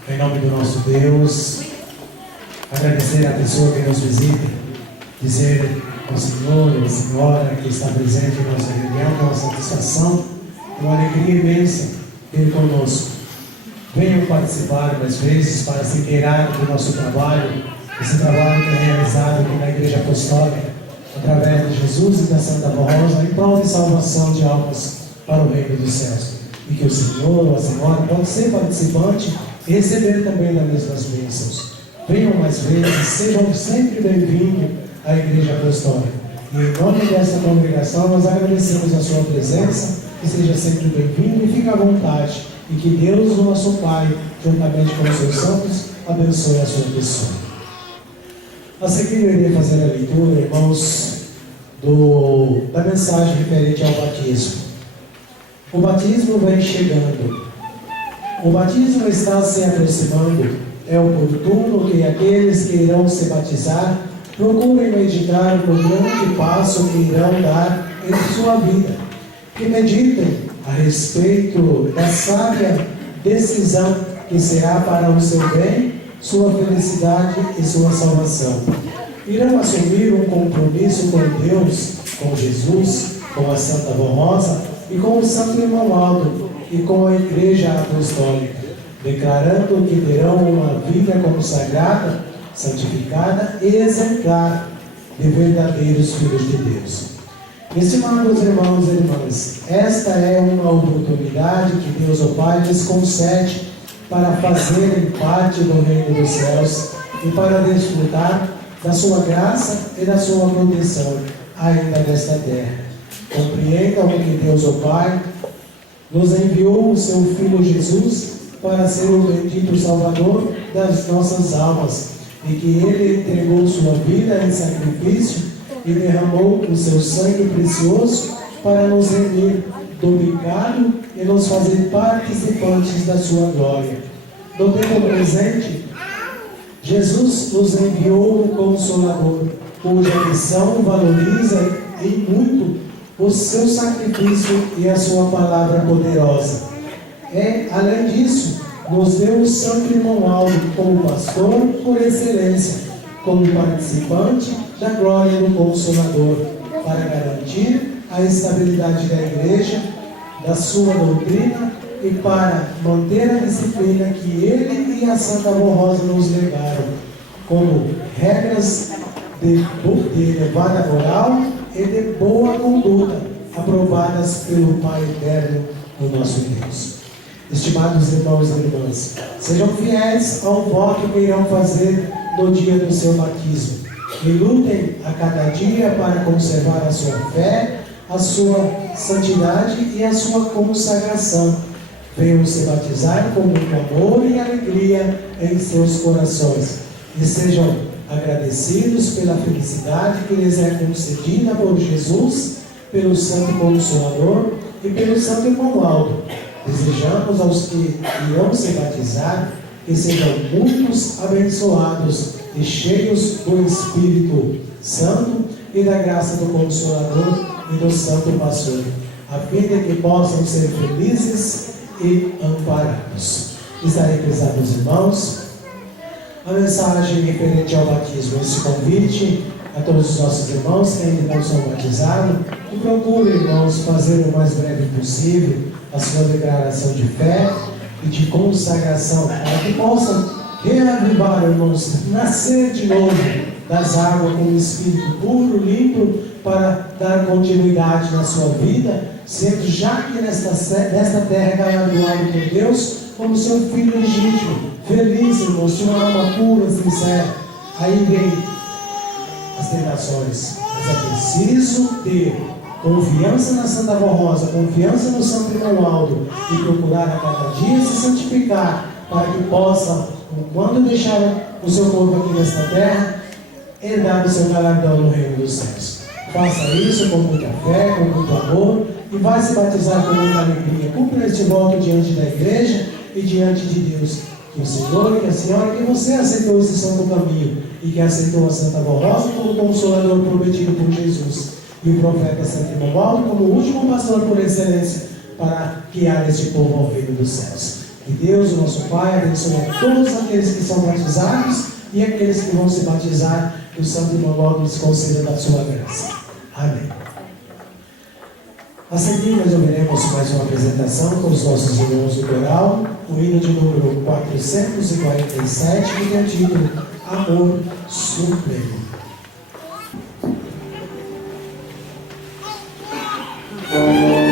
em nome do nosso Deus, agradecer a pessoa que nos visita, dizer ao Senhor ou à Senhora que está presente em nossa reunião, com uma satisfação, uma alegria imensa ter conosco. Venham participar mais vezes para se inteirar do nosso trabalho, esse trabalho que é realizado aqui na Igreja Apostólica, através de Jesus e da Santa Rosa, em prol de salvação de almas para o reino dos céus. E que o Senhor ou a Senhora pode ser participante e receber também das mesmas bênçãos. Venham mais vezes, sejam sempre bem-vindos à Igreja Apostólica. E em nome desta congregação, nós agradecemos a sua presença, que seja sempre bem-vindo e fique à vontade. E que Deus, o nosso Pai, juntamente com os seus santos, abençoe a sua pessoa. A seguir, eu irei fazer a leitura, irmãos, da mensagem referente ao batismo. O batismo vem chegando. O batismo está se aproximando. É oportuno que aqueles que irão se batizar procurem meditar no grande passo que irão dar em sua vida. Que meditem a respeito da sábia decisão que será para o seu bem, sua felicidade e sua salvação. Irão assumir um compromisso com Deus, com Jesus, com a Santa Rosa e com o Santo Irmão Aldo e com a Igreja Apostólica, declarando que terão uma vida consagrada, santificada e exemplar de verdadeiros filhos de Deus. Estimados irmãos e irmãs, esta é uma oportunidade que Deus o Pai lhes concede para fazerem parte do reino dos céus e para desfrutar da sua graça e da sua proteção ainda nesta terra. Compreendam que Deus o Pai nos enviou o seu Filho Jesus para ser o bendito Salvador das nossas almas e que Ele entregou sua vida em sacrifício e derramou o seu sangue precioso para nos remir do pecado e nos fazer participantes da sua glória. No tempo presente, Jesus nos enviou o Consolador, cuja missão valoriza em muito o seu sacrifício e a sua palavra poderosa. Além disso, nos deu o Santo Irmão Aldo como pastor por excelência, como participante da glória do Consolador, para garantir a estabilidade da Igreja, da sua doutrina e para manter a disciplina que ele e a Santa Rosa nos legaram, como regras de elevada moral e de boa conduta, aprovadas pelo Pai Eterno, o nosso Deus. Estimados irmãos e irmãs, sejam fiéis ao voto que irão fazer no dia do seu batismo e lutem a cada dia para conservar a sua fé, a sua santidade e a sua consagração. Venham se batizar com muito amor e alegria em seus corações e sejam agradecidos pela felicidade que lhes é concedida por Jesus, pelo Santo Consolador e pelo Santo Irmão Aldo. Desejamos aos que irão se batizar que sejam muitos abençoados e cheios do Espírito Santo e da graça do Consolador e do Santo Pastor, a fim de que possam ser felizes e amparados. Estarei, prezados irmãos, a mensagem referente ao batismo, esse convite a todos os nossos irmãos que ainda não são batizados, e procurem, irmãos, fazer o mais breve possível a sua declaração de fé e de consagração, para que possam reavivar, irmãos, nascer de novo das águas com um espírito puro, limpo, para dar continuidade na sua vida, sendo já que nesta terra galardoado por Deus como seu filho legítimo, feliz, irmãos, de uma alma pura, sincera. Aí vem as tentações, mas é preciso ter confiança na Santa Rosa, confiança no Santo Irmão Aldo e procurar a cada dia se santificar, para que possa, quando deixar o seu corpo aqui nesta terra, herdar o seu galardão no reino dos céus. Faça isso com muita fé, com muito amor e vai se batizar com muita alegria. Cumpra este voto diante da igreja e diante de Deus. Que o Senhor e que a Senhora, que você aceitou esse santo caminho e que aceitou a Santa Rosa como consolador prometido por Jesus e o profeta Santo Irmão Aldo como o último pastor por excelência para guiar este povo ao reino dos céus. Que Deus, o nosso Pai, abençoe a todos aqueles que são batizados e aqueles que vão se batizar, que o Santo Irmão logo lhes conceda da sua graça. Amém. A seguir, nós ouviremos mais uma apresentação com os nossos irmãos do coral, o hino de número 447, que tem o título Amor Supremo. Amor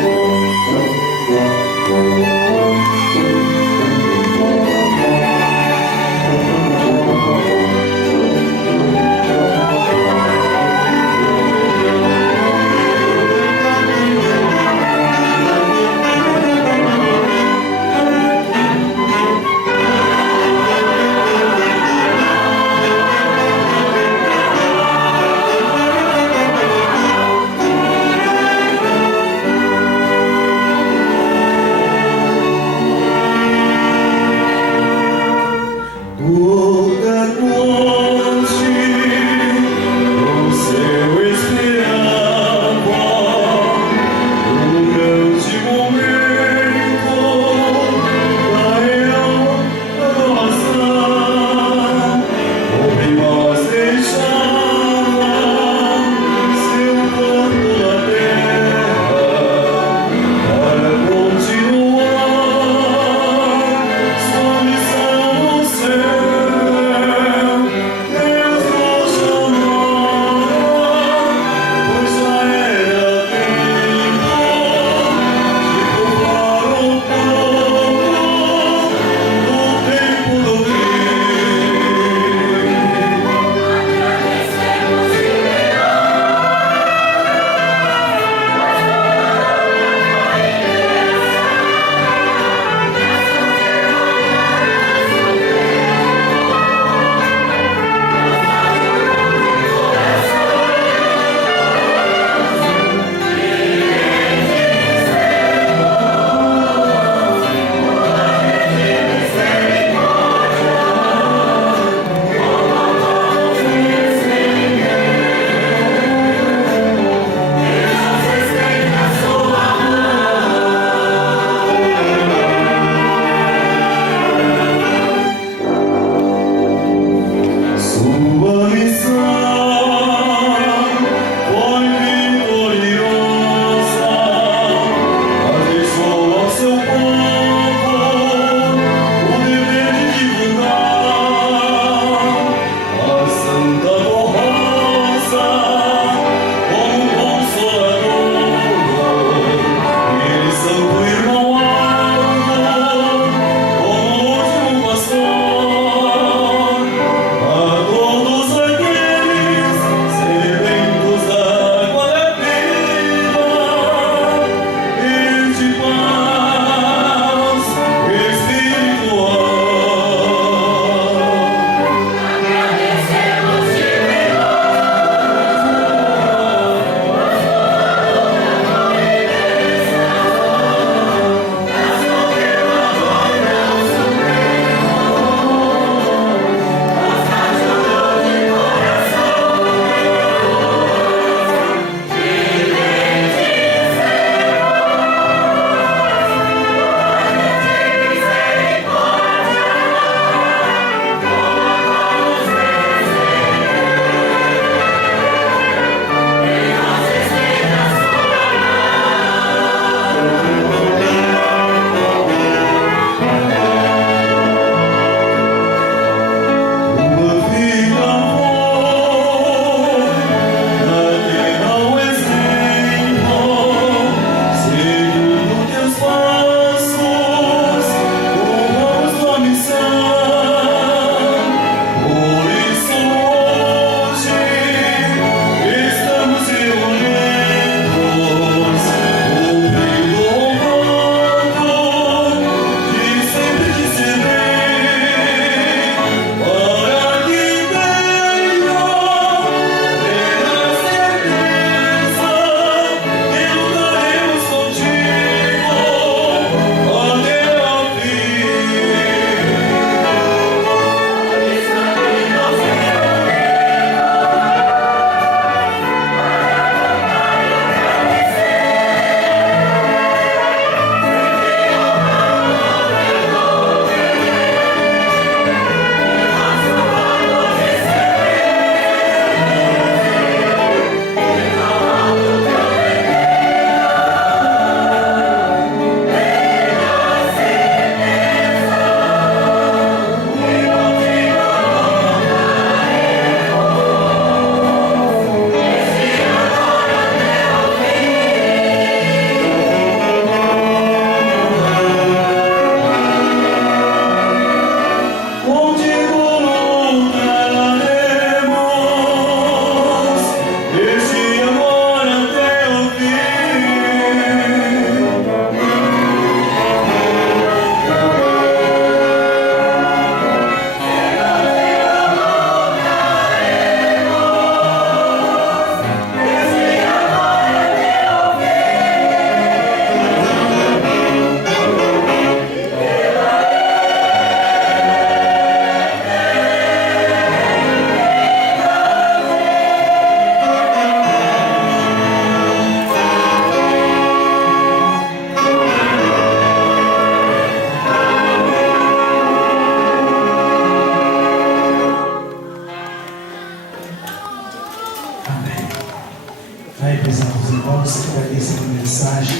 mensagem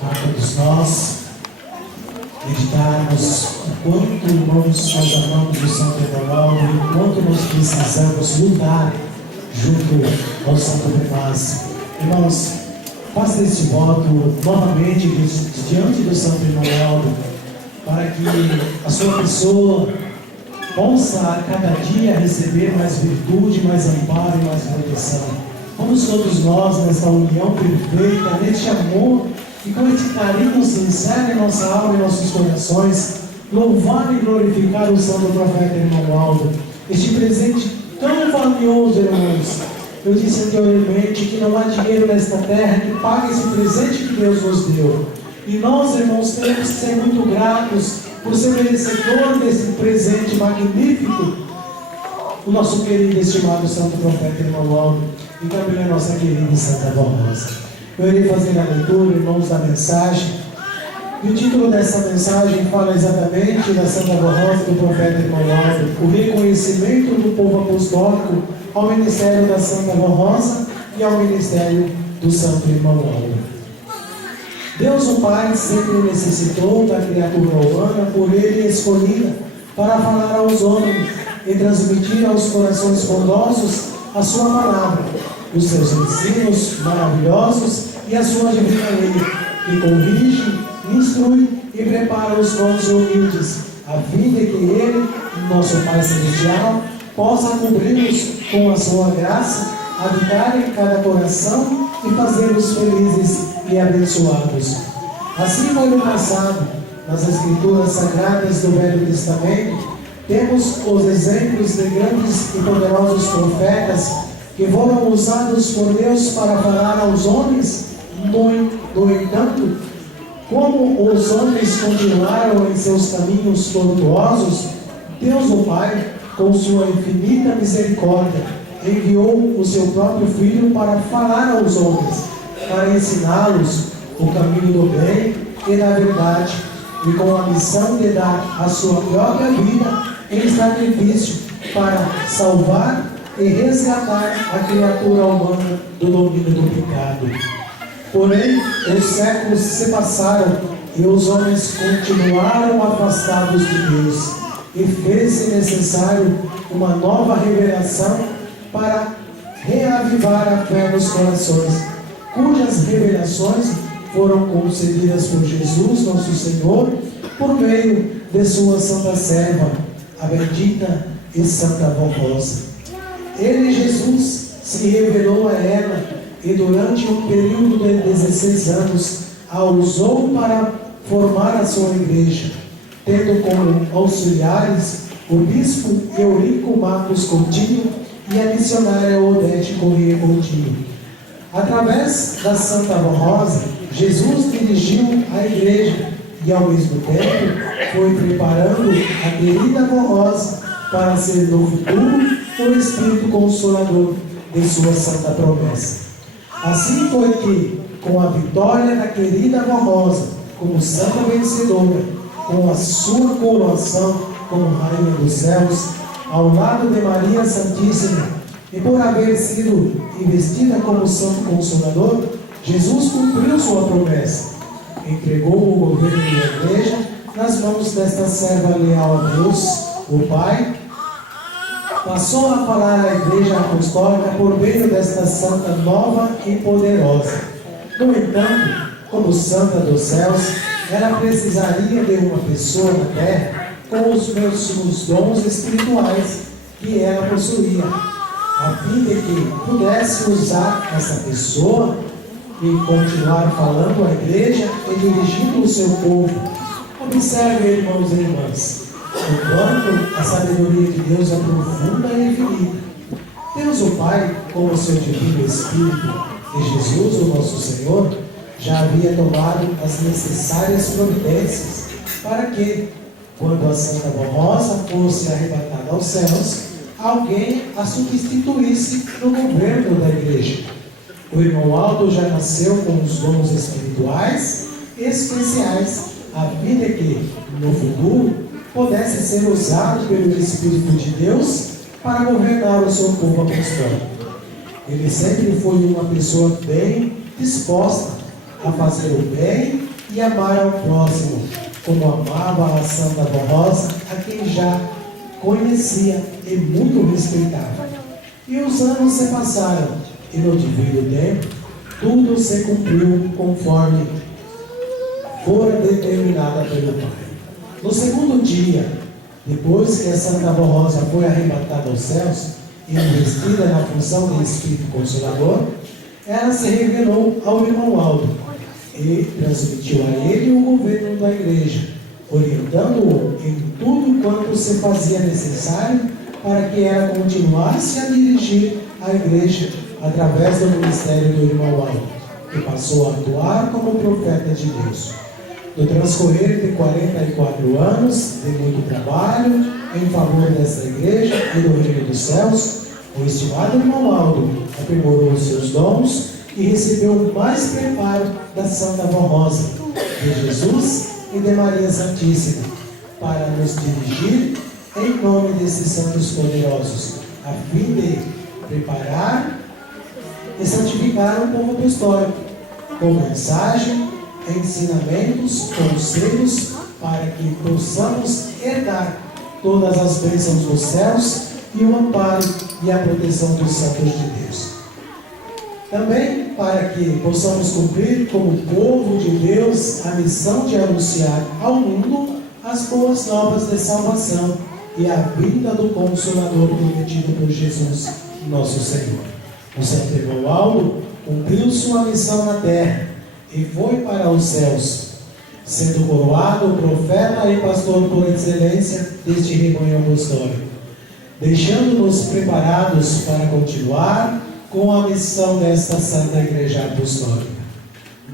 para todos nós meditarmos o quanto, irmãos, nós amamos o Santo Evangelho e o quanto nós precisamos lutar junto ao Santo Primaz. Irmãos, faça este voto novamente diante do Santo Evangelho, para que a sua pessoa possa a cada dia receber mais virtude, mais amparo e mais proteção. Vamos todos nós, nessa união perfeita, neste amor e com este carinho sincero em nossa alma e nossos corações, louvar e glorificar o Santo Profeta Irmão Aldo, este presente tão valioso, irmãos. Eu disse anteriormente que não há dinheiro nesta terra que pague esse presente que Deus nos deu. E nós, irmãos, temos que ser muito gratos por ser merecedor desse presente magnífico, o nosso querido e estimado Santo Profeta Irmão Aldo, e também a nossa querida e Santa Avó Rosa. Eu irei fazer a leitura, irmãos, da mensagem. E o título dessa mensagem fala exatamente da Santa Avó Rosa e do Profeta Irmão Aldo, o reconhecimento do povo apostólico ao ministério da Santa Avó Rosa e ao ministério do Santo Irmão Aldo. Deus o Pai sempre necessitou da criatura humana por Ele escolhida para falar aos homens e transmitir aos corações bondosos a sua palavra, os seus ensinos maravilhosos e a sua divina lei, que corrige, instrui e prepara os bons e humildes, a fim de que Ele, nosso Pai Celestial, possa cobri-los com a sua graça, habitar em cada coração e fazê-los felizes e abençoados. Assim foi no passado, nas Escrituras Sagradas do Velho Testamento, temos os exemplos de grandes e poderosos profetas que foram usados por Deus para falar aos homens. No entanto, como os homens continuaram em seus caminhos tortuosos, Deus o Pai, com sua infinita misericórdia, enviou o seu próprio Filho para falar aos homens, para ensiná-los o caminho do bem e da verdade, e com a missão de dar a sua própria vida em sacrifício para salvar e resgatar a criatura humana do domínio do pecado. Porém, os séculos se passaram e os homens continuaram afastados de Deus, e fez-se necessário uma nova revelação para reavivar a fé nos corações, cujas revelações foram concedidas por Jesus, nosso Senhor, por meio de sua santa serva, a bendita e Santa Avó Rosa. Ele, Jesus, se revelou a ela e durante um período de 16 anos a usou para formar a sua igreja, tendo como auxiliares o bispo Eurico Marcos Coutinho e a missionária Odete Corrêa Coutinho. Através da Santa Avó Rosa, Jesus dirigiu a igreja e, ao mesmo tempo, foi preparando a querida Avó Rosa para ser no futuro o Espírito Consolador de sua santa promessa. Assim foi que, com a vitória da querida Avó Rosa como santa vencedora, com a sua coroação como Rainha dos Céus, ao lado de Maria Santíssima, e por haver sido investida como Santo Consolador, Jesus cumpriu sua promessa. Entregou o governo da igreja nas mãos desta serva leal a Deus, o Pai. Passou a falar à igreja apostólica por meio desta santa nova e poderosa. No entanto, como santa dos céus, ela precisaria de uma pessoa na terra com os mesmos dons espirituais que ela possuía, a fim de que pudesse usar essa pessoa e continuar falando à igreja e dirigindo o seu povo. Observe, irmãos e irmãs, o quanto a sabedoria de Deus é profunda e infinita. Deus o Pai, com o seu divino Espírito, e Jesus, o nosso Senhor, já havia tomado as necessárias providências para que, quando a Santa Avó Rosa fosse arrebatada aos céus, alguém a substituísse no governo da igreja. O irmão Aldo já nasceu com os dons espirituais especiais, a fim de que, no futuro, pudesse ser usado pelo Espírito de Deus para governar o seu povo apostólico. Ele sempre foi uma pessoa bem disposta a fazer o bem e amar ao próximo, como amava a Santa Rosa, a quem já conhecia e muito respeitava. E os anos se passaram, e no devido tempo, tudo se cumpriu conforme fora determinada pelo Pai. No segundo dia, depois que a Santa Rosa foi arrebatada aos céus e investida na função de Espírito Consolador, ela se revelou ao irmão Aldo e transmitiu a ele o governo da igreja, orientando-o em tudo quanto se fazia necessário para que ela continuasse a dirigir a igreja através do ministério do irmão Aldo, que passou a atuar como profeta de Deus. No transcorrer de 44 anos de muito trabalho em favor desta igreja e do reino dos céus, o estimado irmão Aldo aprimorou os seus dons e recebeu mais preparo da Santa Rosa, de Jesus e de Maria Santíssima, para nos dirigir em nome desses santos poderosos, a fim de preparar e santificar o povo apostólico, com mensagem, ensinamentos, conselhos, para que possamos herdar todas as bênçãos dos céus e o amparo e a proteção dos santos de Deus. Também para que possamos cumprir como povo de Deus a missão de anunciar ao mundo as boas novas de salvação e a vinda do Consolador prometido por Jesus, nosso Senhor. O santo irmão Aldo cumpriu sua missão na terra e foi para os céus, sendo coroado profeta e pastor por excelência deste rebanho apostólico, deixando-nos preparados para continuar com a missão desta Santa Igreja Apostólica.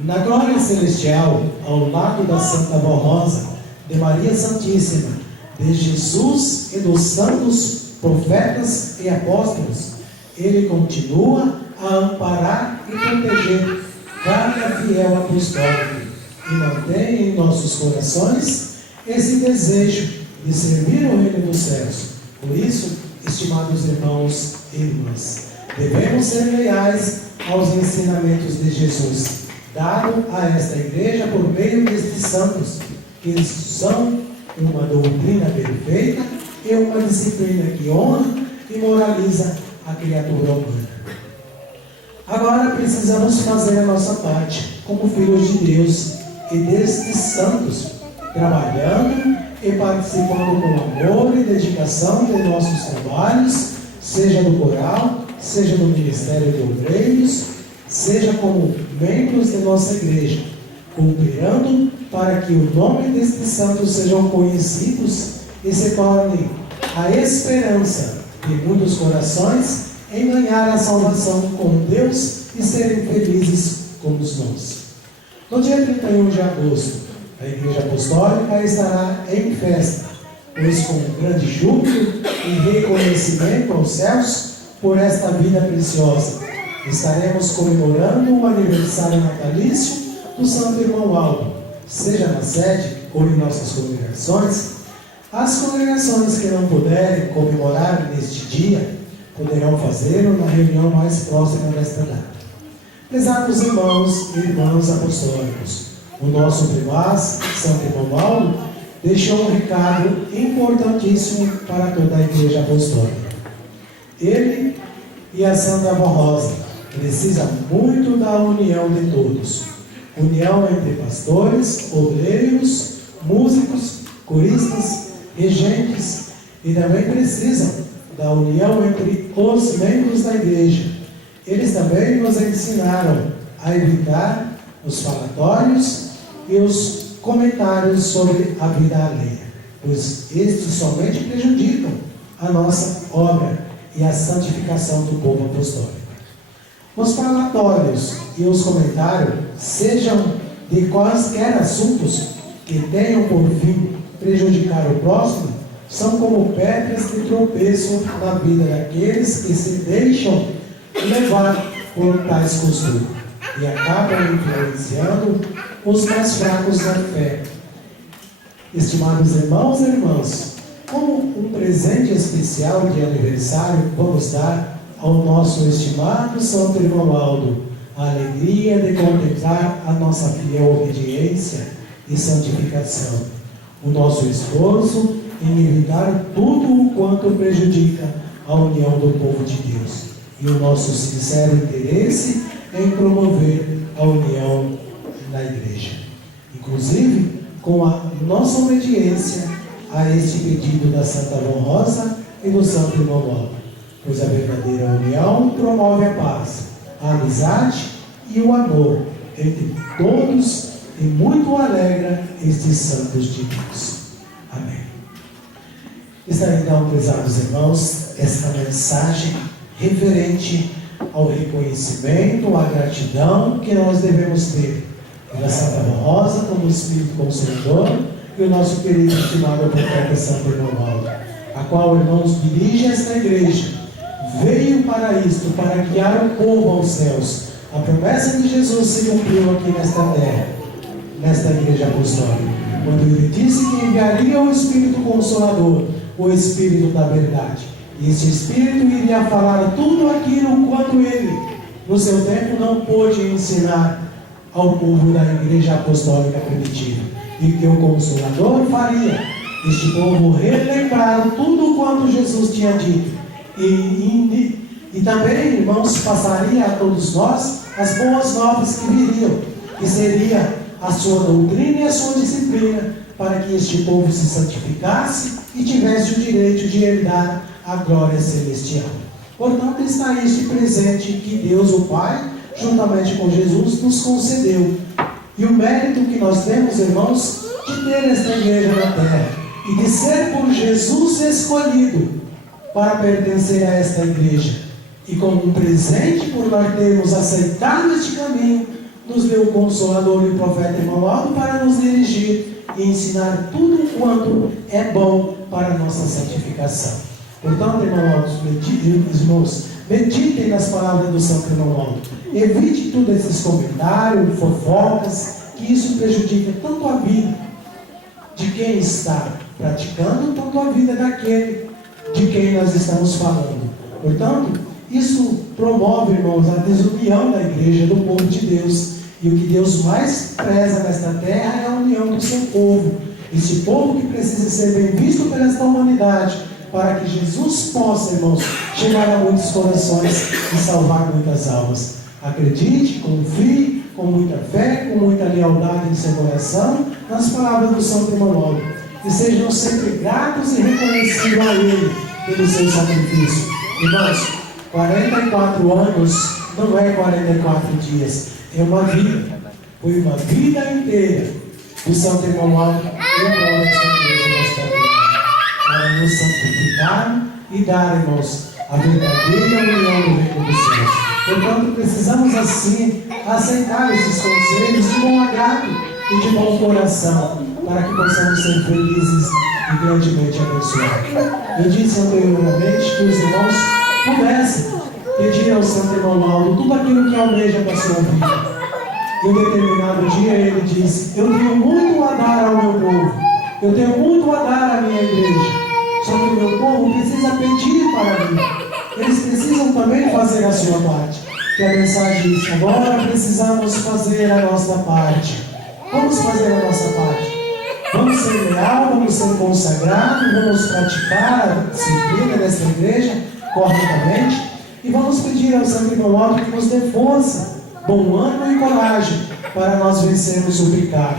Na glória celestial, ao lado da Santa Rosa, de Maria Santíssima, de Jesus e dos santos profetas e apóstolos, ele continua a amparar e proteger cada fiel apostólico e mantém em nossos corações esse desejo de servir o reino dos céus. Por isso, estimados irmãos e irmãs, devemos ser leais aos ensinamentos de Jesus, dado a esta igreja por meio destes santos, que são uma doutrina perfeita e uma disciplina que honra e moraliza a criatura humana. Agora precisamos fazer a nossa parte, como filhos de Deus e destes santos, trabalhando e participando com amor e dedicação de nossos trabalhos, seja do coral, seja do ministério de obreiros, seja como membros de nossa igreja, cooperando para que o nome destes santos sejam conhecidos e se torne a esperança de muitos corações em ganhar a salvação com Deus e serem felizes como nós. No dia 31 de agosto, a Igreja Apostólica estará em festa, pois com grande júbilo e reconhecimento aos céus por esta vida preciosa, estaremos comemorando o aniversário natalício do Santo Irmão Aldo, seja na sede ou em nossas congregações. As congregações que não puderem comemorar neste dia, poderão fazê-lo na reunião mais próxima desta data. Prezados irmãos e irmãs apostólicos, o nosso primaz, Santo Irmão Aldo, deixou um recado importantíssimo para toda a Igreja Apostólica. Ele e a Santa Rosa precisam muito da união de todos. União entre pastores, obreiros, músicos, coristas, regentes, e também precisam da união entre os membros da igreja. Eles também nos ensinaram a evitar os falatórios e os comentários sobre a vida alheia, pois estes somente prejudicam a nossa obra e a santificação do povo apostólico. Os falatórios e os comentários, sejam de quaisquer assuntos que tenham por fim prejudicar o próximo, são como pedras de tropeço na vida daqueles que se deixam levar por tais costumes e acabam influenciando os mais fracos da fé. Estimados irmãos e irmãs, como um presente especial de aniversário, vamos dar ao nosso estimado Santo Irmão Aldo a alegria de contemplar a nossa fiel obediência e santificação, o nosso esforço em evitar tudo o quanto prejudica a união do povo de Deus e o nosso sincero interesse em promover a união na igreja, inclusive com a nossa obediência a este pedido da Santa Mão Rosa e do Santo Irmão Mauro, pois a verdadeira união promove a paz, a amizade e o amor entre todos e muito alegra estes santos de Deus. Amém. Está então, prezados irmãos, esta mensagem referente ao reconhecimento, à gratidão que nós devemos ter pela Santa Mão Rosa como Espírito Consolador e o nosso querido estimado profeta Santo Irmão Mauro, a qual, irmãos, dirige esta igreja. Veio para isto, para guiar o povo aos céus. A promessa de Jesus se cumpriu aqui nesta terra, nesta igreja apostólica, quando ele disse que enviaria o Espírito Consolador, o Espírito da verdade. E esse Espírito iria falar tudo aquilo quanto ele, no seu tempo, não pôde ensinar ao povo da igreja apostólica primitiva. E que o Consolador faria este povo relembrar tudo quanto Jesus tinha dito. E também, irmãos, passaria a todos nós as boas novas que viriam, que seria a sua doutrina e a sua disciplina, para que este povo se santificasse e tivesse o direito de herdar a glória celestial. Portanto, está este presente que Deus, o Pai, juntamente com Jesus, nos concedeu. E o mérito que nós temos, irmãos, de ter esta igreja na terra e de ser por Jesus escolhido para pertencer a esta igreja. E como um presente por nós termos aceitado este caminho, nos deu o Consolador e o profeta Irmão Mauro para nos dirigir e ensinar tudo quanto é bom para a nossa santificação. Portanto, irmãos, meditem nas palavras do Santo Irmão Mauro. Evite todos esses comentários, fofocas, que isso prejudica tanto a vida de quem está praticando, quanto a vida daquele de quem nós estamos falando. Portanto, isso promove, irmãos, a desunião da igreja, do povo de Deus. E o que Deus mais preza nesta terra é a união do seu povo. Esse povo que precisa ser bem visto por esta humanidade, para que Jesus possa, irmãos, chegar a muitos corações e salvar muitas almas. Acredite, confie, com muita fé, com muita lealdade em seu coração, nas palavras do Santo Irmão Mauro. E sejam sempre gratos e reconhecidos a Ele pelo seu sacrifício. Irmãos, 44 anos não é 44 dias, é uma vida. Foi uma vida inteira do Santo Irmão Mauro em prol desta igreja nesta terra, para nos santificar e dar, irmãos, a verdadeira união do reino dos céus. Portanto, precisamos assim aceitar esses conselhos de bom agrado e de bom coração, para que possamos ser felizes e grandemente abençoados. Eu disse anteriormente que os irmãos pudessem pedir ao Santo Irmão Mauro tudo aquilo que almeja para a sua vida. Em um determinado dia ele disse: eu tenho muito a dar ao meu povo, eu tenho muito a dar à minha igreja, só que o meu povo precisa pedir para mim. Eles precisam também fazer a sua parte. Que a mensagem diz: agora precisamos fazer a nossa parte. Vamos fazer a nossa parte. Vamos ser leal, vamos ser consagrados, vamos praticar a disciplina dessa igreja corretamente e vamos pedir ao Santo Irmão Mauro que nos dê força, bom ânimo e coragem para nós vencermos o pecado.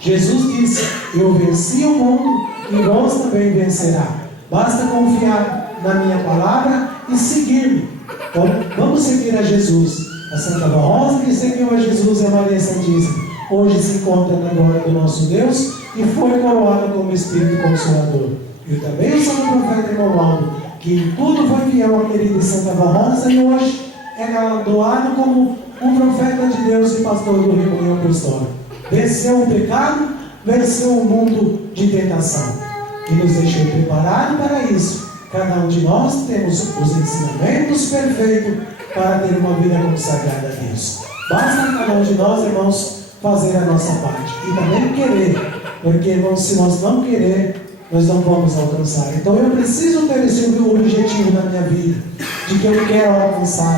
Jesus disse: eu venci o mundo e vós também vencerá. Basta confiar na minha palavra e seguir-me. Então, vamos seguir a Jesus. A Santa Mão Rosa que seguiu a Jesus é Maria Santíssima. Hoje se encontra na glória do nosso Deus e foi coroada como Espírito Consolador. E também o Santo Profeta Irmão Mauro, que em tudo foi fiel à querida Santa Mão Rosa e hoje é galardoado como um profeta de Deus e pastor do rebanho apostólico. Venceu o pecado, venceu o mundo de tentação e nos deixou preparados para isso. Cada um de nós temos os ensinamentos perfeitos para ter uma vida consagrada a Deus. Basta cada um de nós, irmãos, fazer a nossa parte e também querer, porque, irmãos, se nós não querer, nós não vamos alcançar. Então eu preciso ter esse objetivo na minha vida, de que eu quero alcançar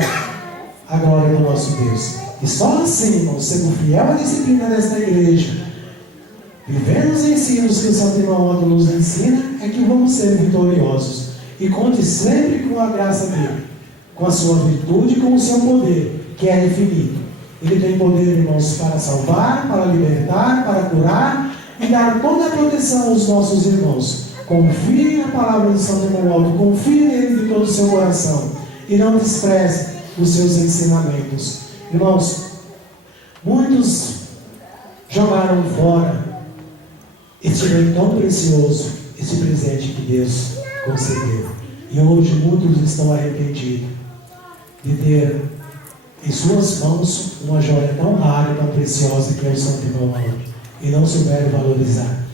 a glória do nosso Deus. E só assim, irmãos, sendo fiel à disciplina desta igreja, vivendo os ensinos que o Santo Irmão Aldo nos ensina, é que vamos ser vitoriosos. E conte sempre com a graça dele, com a sua virtude e com o seu poder, que é infinito. Ele tem poder, irmãos, para salvar, para libertar, para curar e dar toda a proteção aos nossos irmãos. Confie na palavra do Santo Irmão Aldo, confie nele de todo o seu coração e não despreze os seus ensinamentos. Irmãos, muitos jogaram fora este bem tão precioso, este presente que Deus concedeu. E hoje muitos estão arrependidos de ter em suas mãos uma joia tão rara e tão preciosa que é o Santo Irmão Aldo, e não souberam valorizar.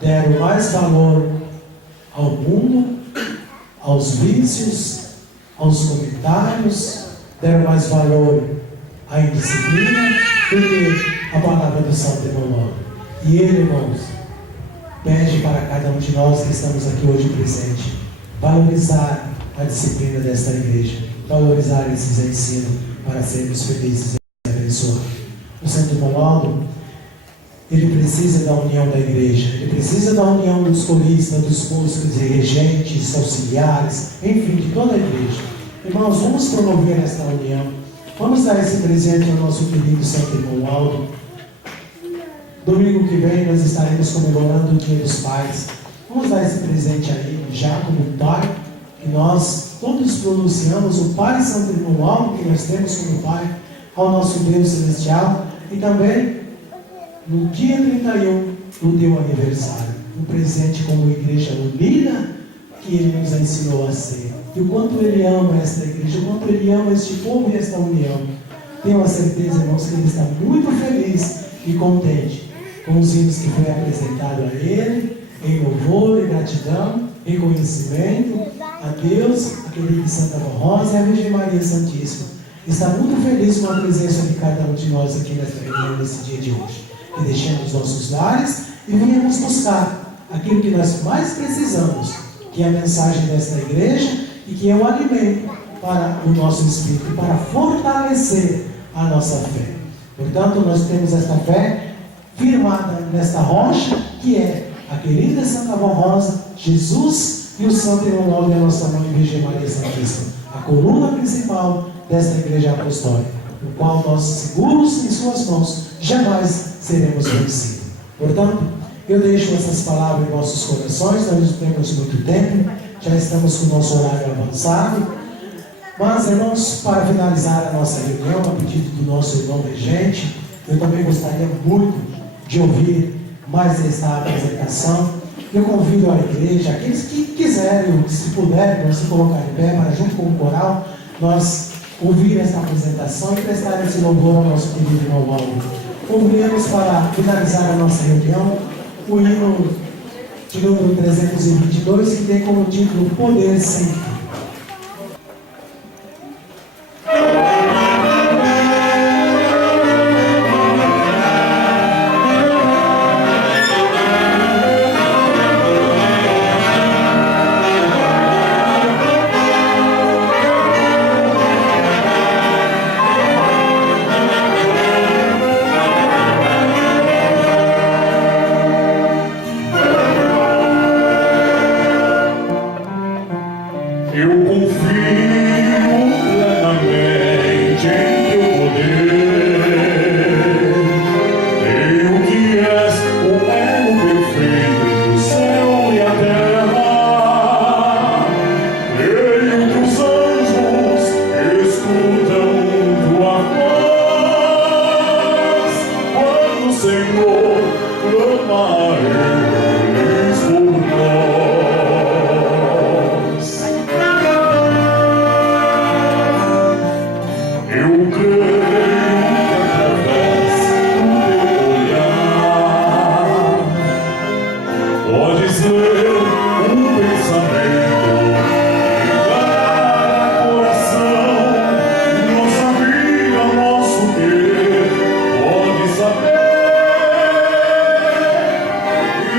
Deram mais valor ao mundo, aos vícios, aos comentários, deram mais valor à indisciplina do que a palavra do Santo Irmão Aldo. E ele, irmãos, pede para cada um de nós que estamos aqui hoje presente, valorizar a disciplina desta igreja, valorizar esses ensinos para sermos felizes e abençoados. O Santo Irmão Aldo, ele precisa da união da igreja, ele precisa da união dos coristas, dos músicos e regentes, auxiliares, enfim, de toda a igreja. Irmãos, vamos promover esta união, vamos dar esse presente ao nosso querido Santo Irmão Aldo. Domingo que vem nós estaremos comemorando o Dia dos Pais. Vamos dar esse presente a ele, já como pai, que nós todos pronunciamos, o Pai Santo Irmão Aldo, que nós temos como Pai, ao nosso Deus Celestial, e também no dia 31, no teu aniversário, um presente como igreja unida que Ele nos ensinou a ser. E o quanto Ele ama esta igreja, o quanto Ele ama este povo e esta união. Tenho a certeza, irmãos, que Ele está muito feliz e contente com os hinos que foi apresentado a Ele, em louvor e gratidão, reconhecimento a Deus, a querida Santa Rosa e a Virgem Maria Santíssima. Está muito feliz com a presença de cada um de nós aqui nesta reunião, nesse dia de hoje. Que deixemos nossos lares e venhamos buscar aquilo que nós mais precisamos, que é a mensagem desta igreja e que é o alimento para o nosso espírito, para fortalecer a nossa fé. Portanto, nós temos esta fé firmada nesta rocha, que é a querida Santa Avó Rosa, Jesus e o Santo Irmão Aldo e a nossa Mãe Virgem Maria Santíssima, a coluna principal desta igreja apostólica, o qual nós, seguros em suas mãos, jamais seremos vencidos. Portanto, eu deixo essas palavras em vossos corações. Nós não temos muito tempo, já estamos com o nosso horário avançado. Mas, irmãos, para finalizar a nossa reunião, a pedido do nosso irmão regente, eu também gostaria muito de ouvir mais esta apresentação. Eu convido a igreja, aqueles que quiserem, se puderem, se colocar em pé, para junto com o coral, nós ouvir esta apresentação e prestar esse louvor ao nosso querido irmão Aldo. Ouviremos, para finalizar a nossa reunião, o hino de número 322, que tem como título Poder Sem Fim. Eu confio plenamente em teu poder. Creio que és o elo perfeito do céu e a terra. Creio que os anjos escutam tua voz quando o Senhor clama eles por nós. Eu creio que através do teu olhar podes ler um pensamento, ligar a coração, nossa vida, nosso querer, pode saber e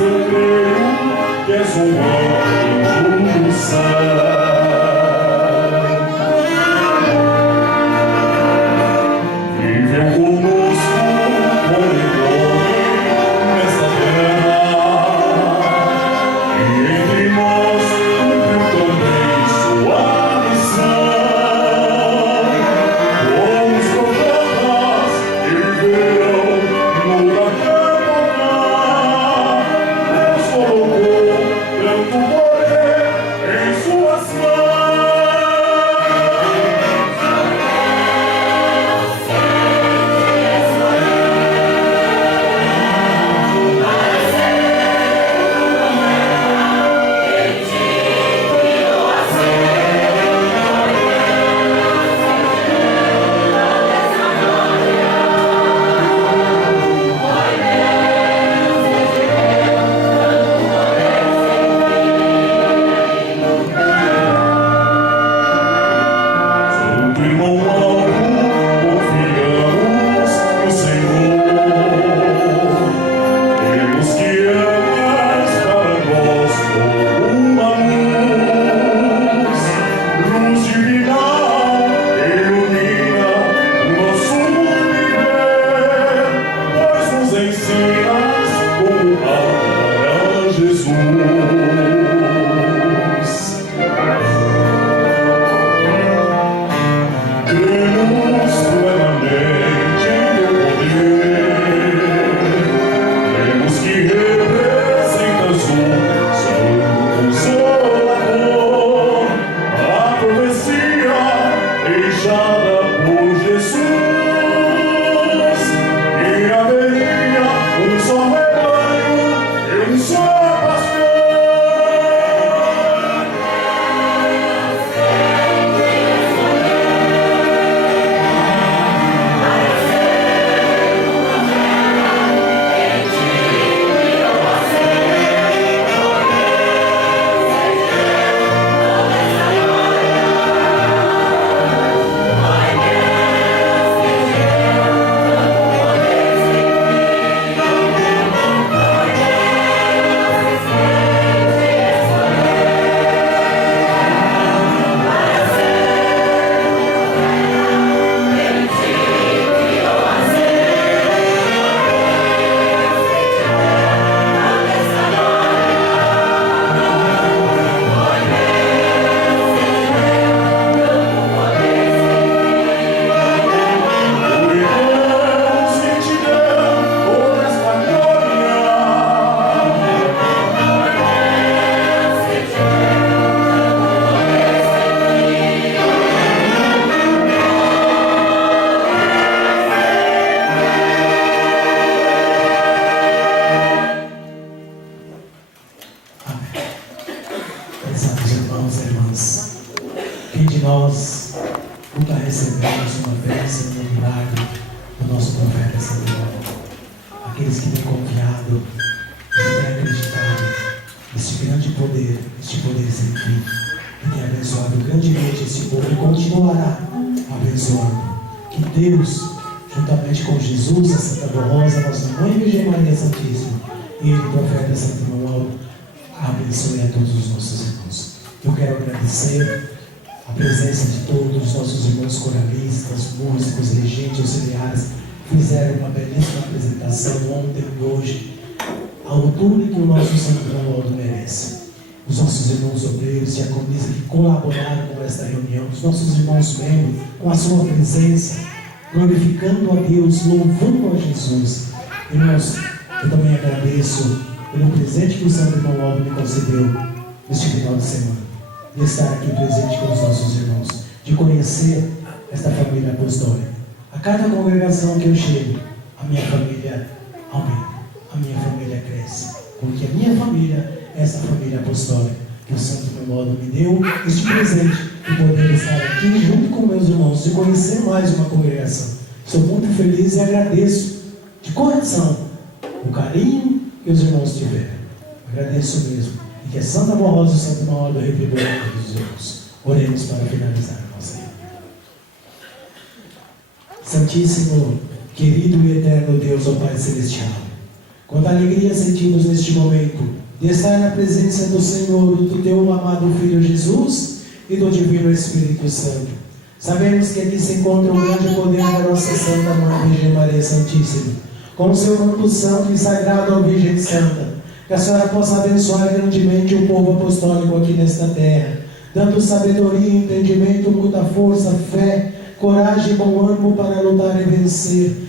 eu creio que és um anjo do céu. Viveu conosco como um homem nesta terra, e entre nós cumpriu também sua missão. Com os profetas que viverão no daquele lugar, Deus colocou tanto poder em suas mãos. Santo irmão Mauro, confiamos no Senhor. Cremos que és para nós como uma luz, luz divinal, ilumina o nosso viver, pois nos ensinas como amar a Jesus. Cremos plenamente em teu poder, cremos que representas o Santo Consolador, a profecia deixada por Jesus, que haveria um só rebanho e um só pastor. Prezados irmãos e irmãs, quem de nós nunca recebemos uma bênção e um milagre do nosso profeta Santo Irmão? Aqueles que têm confiado e têm acreditado neste grande poder, este poder sem fim, que tem abençoado grandemente esse povo e continuará abençoando. Que Deus, juntamente com Jesus, a Santa Rosa, nossa Mãe Virgem Maria Santíssima, e ele, profeta Santo Irmão, abençoe a todos os nossos irmãos. Eu quero agradecer a presença de todos os nossos irmãos coralistas, músicos, regentes, auxiliares, que fizeram uma belíssima apresentação ontem e hoje, à altura que o nosso Santo Irmão merece. Os nossos irmãos obreiros e a comunidade que colaboraram com esta reunião, os nossos irmãos membros, com a sua presença, glorificando a Deus, louvando a Jesus. Irmãos, eu também agradeço pelo presente que o Santo Irmão Aldo me concedeu neste final de semana, de estar aqui presente com os nossos irmãos, de conhecer esta família apostólica. A cada congregação que eu chego, a minha família aumenta, a minha família cresce, porque a minha família é essa família apostólica que o Santo Irmão Aldo me deu este presente de poder estar aqui junto com meus irmãos, de conhecer mais uma congregação. Sou muito feliz e agradeço de coração o carinho que os irmãos tiveram. Agradeço mesmo. E que a Santa Rosa e o Santo Irmão Aldo retribuam a todos os irmãos. Oremos para finalizar a nossa reunião. Santíssimo, querido e eterno Deus, ó Pai Celestial, Quanta alegria sentimos neste momento de estar na presença do Senhor, do teu amado Filho Jesus e do Divino Espírito Santo. Sabemos que aqui se encontra o grande poder da nossa Santa Mãe Virgem Maria Santíssima, com o seu manto santo e sagrado à Virgem Santa, que a Senhora possa abençoar grandemente o povo apostólico aqui nesta terra, dando sabedoria, entendimento, muita força, fé, coragem e bom ânimo para lutar e vencer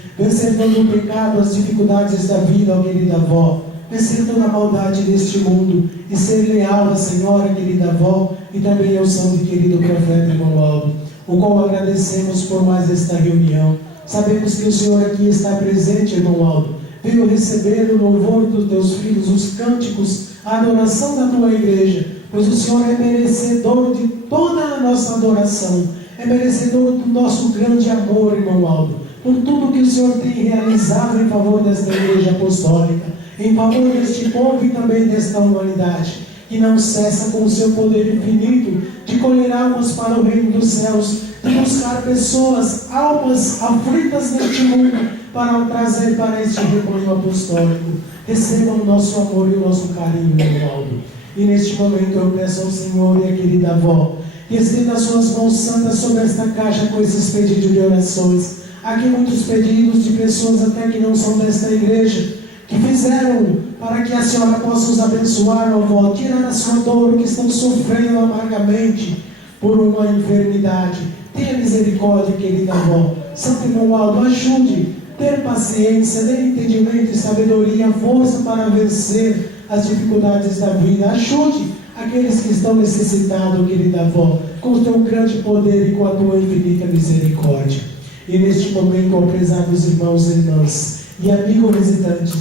todo o pecado, as dificuldades da vida, ó querida avó, vencer toda a maldade deste mundo e ser leal à Senhora, querida avó, e também ao santo e querido profeta irmão Aldo, o qual agradecemos por mais esta reunião. Sabemos que o Senhor aqui está presente, irmão Aldo, veio receber o louvor dos teus filhos, os cânticos, a adoração da tua igreja, pois o Senhor é merecedor de toda a nossa adoração, é merecedor do nosso grande amor, irmão Aldo, por tudo que o Senhor tem realizado em favor desta igreja apostólica, em favor deste povo e também desta humanidade, que não cessa com o seu poder infinito de colher almas para o reino dos céus, de buscar pessoas, almas aflitas neste mundo, para o trazer para este rebanho apostólico. Recebam o nosso amor e o nosso carinho, irmão Aldo. E neste momento eu peço ao Senhor e à querida avó, que estenda as suas mãos santas sobre esta caixa com esses pedidos de orações. Aqui muitos pedidos de pessoas até que não são desta igreja, que fizeram para que a Senhora possa os abençoar, ó avó, tirar a sua dor, que estão sofrendo amargamente por uma enfermidade. Tenha misericórdia, querida avó. Santo irmão Aldo, ajude, ter paciência, ter entendimento e sabedoria, força para vencer as dificuldades da vida. Ajude aqueles que estão necessitados, querida avó, com o teu grande poder e com a tua infinita misericórdia. E neste momento, ó prezados irmãos e irmãs e amigos visitantes,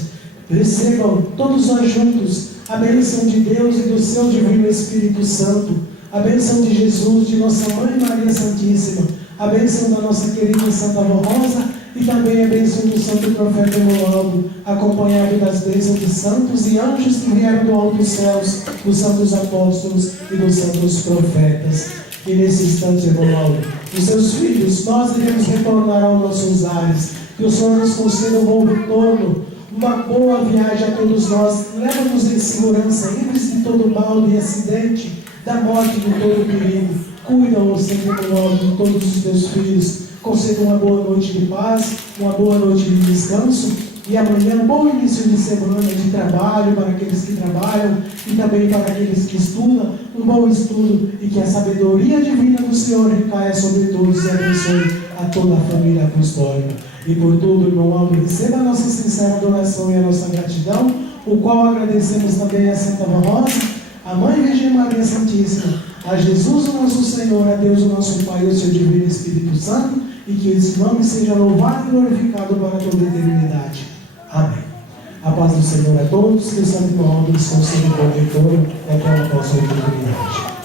recebam todos nós juntos a bênção de Deus e do seu Divino Espírito Santo, a bênção de Jesus, de nossa Mãe Maria Santíssima, a bênção da nossa querida Santa Avó Rosa e também a bênção do Santo Profeta Romualdo, acompanhado das bênçãos de santos e anjos que vieram do alto dos céus, dos santos apóstolos e dos santos profetas. E nesse instante, Romualdo, os seus filhos, nós iremos retornar aos nossos lares. Que o Senhor nos conceda um bom retorno, uma boa viagem a todos nós. Leva-nos em segurança, livre-se de todo mal e acidente, da morte e de todo perigo. Cuida-o, Senhor, de todos os teus filhos. Conceda uma boa noite de paz, uma boa noite de descanso. E amanhã, um bom início de semana de trabalho para aqueles que trabalham e também para aqueles que estudam, um bom estudo, e que a sabedoria divina do Senhor recaia sobre todos e abençoe a toda a família apostólica. E por tudo, irmão Aldo, receba a nossa sincera adoração e a nossa gratidão, o qual agradecemos também a Santa Avó Rosa, a Mãe Virgem Maria Santíssima, a Jesus o nosso Senhor, a Deus o nosso Pai e o seu Divino Espírito Santo, e que esse nome seja louvado e glorificado para toda a eternidade. Amém. A paz do Senhor a todos, que o Santo Aldo lhes conceda bom retorno e até a próxima oportunidade.